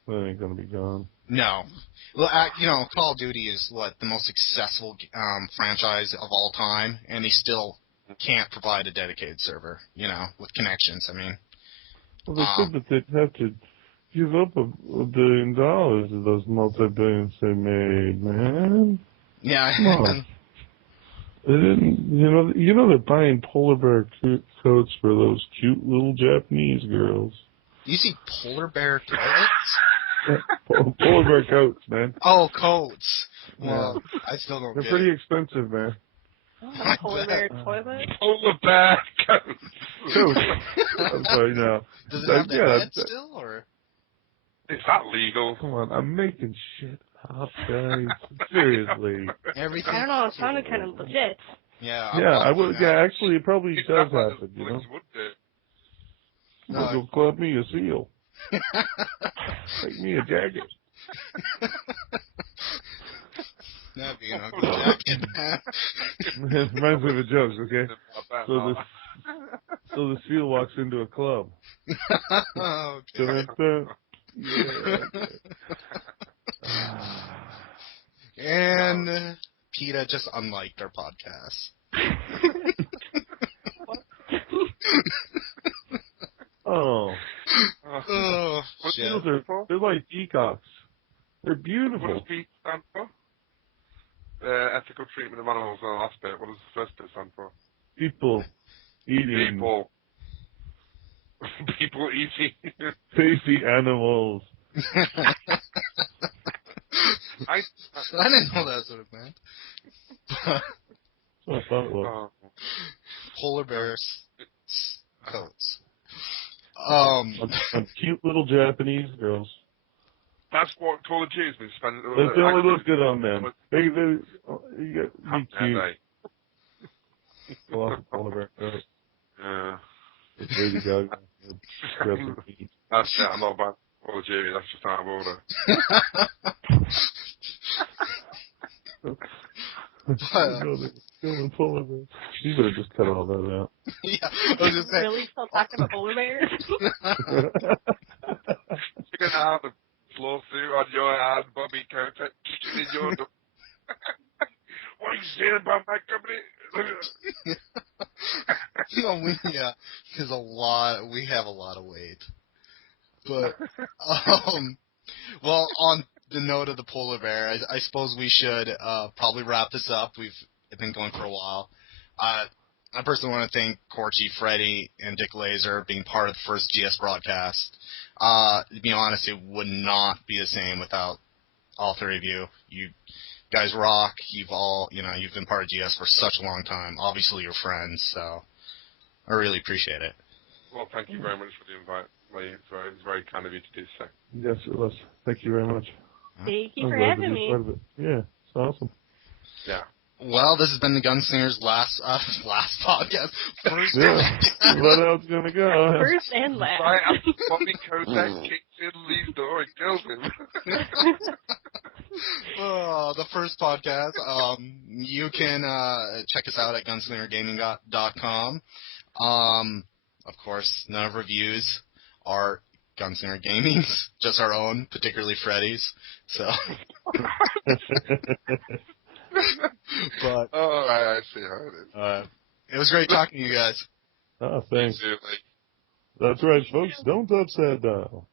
that ain't gonna be gone. No. Well, Call of Duty is the most successful franchise of all time, and they still can't provide a dedicated server, with connections. I mean, well, they could, but they'd have to give up $1 billion of those multi-billions they made, man. Yeah. Come on. They didn't, they're buying polar bear coats for those cute little Japanese girls. You see polar bear toilets? Polar bear coats, man. Oh, coats. Well, yeah. I still don't They're get pretty it. expensive, man. Polar bear toilet? Polar bear coats. Coats. I'm sorry, no. Does it have the head still, or? Is that legal? Come on, I'm making shit up, guys. Seriously. Everything. I don't know, it sounded kind of legit. Yeah. Yeah, I would. Yeah, actually, it probably does happen, No. Go club me a seal. Make me a jacket. That'd be an ugly jacket. It reminds me of a joke, okay? So the seal walks into a club. Okay. Yeah. And PETA just unliked our podcast. Oh. Oh, shit. They're like peacocks. They're beautiful. What does PETA stand for? Ethical treatment of animals on the last bit. What does the first bit stand for? People eating. People eating. Tasty animals. I didn't know that's what it meant. That's what I thought it was. Polar bears coats. On cute little Japanese girls. That's what Call of Duty's been spending. They only look good on them. You got to be cute. Polar bear coat. Yeah. It's Lady Gaga. That's it. I'm not about Call of Duty. That's just out of order. Polar bears. You better just cut all that out. Yeah, I was just saying. Really still talking about polar bears? You're gonna have a lawsuit on your hand, Bobby Kotick, in your. What are you saying about my company? No, yeah, because we have a lot of weight. But, well, on the note of the polar bear, I suppose we should probably wrap this up. We've been going for a while. I personally want to thank Korchie, Freddy, and Dick Lazer being part of the first GS broadcast. To be honest, it would not be the same without all three of you. You guys rock. You've been part of GS for such a long time. Obviously, you're friends, so I really appreciate it. Well, thank you very much for the invite. It's very kind of you to do so. Yes, it was. Thank you very much. Thank you I'm for glad to having be me. part of it. Yeah, it's awesome. Yeah. Well, this has been the Gunslingers' last podcast. First Yeah, well, how it's gonna go. First and last. Right after Bobby Kotick kicks in Lee's door and kills him. The first podcast. You can check us out at gunslingergaming.com. Of course, none of our reviews are Gunslinger Gaming's, just our own, particularly Freddy's. So, but I see how it is. It was great talking to you guys. Oh, thanks. You too, Lee. That's right, folks. Don't touch that dial.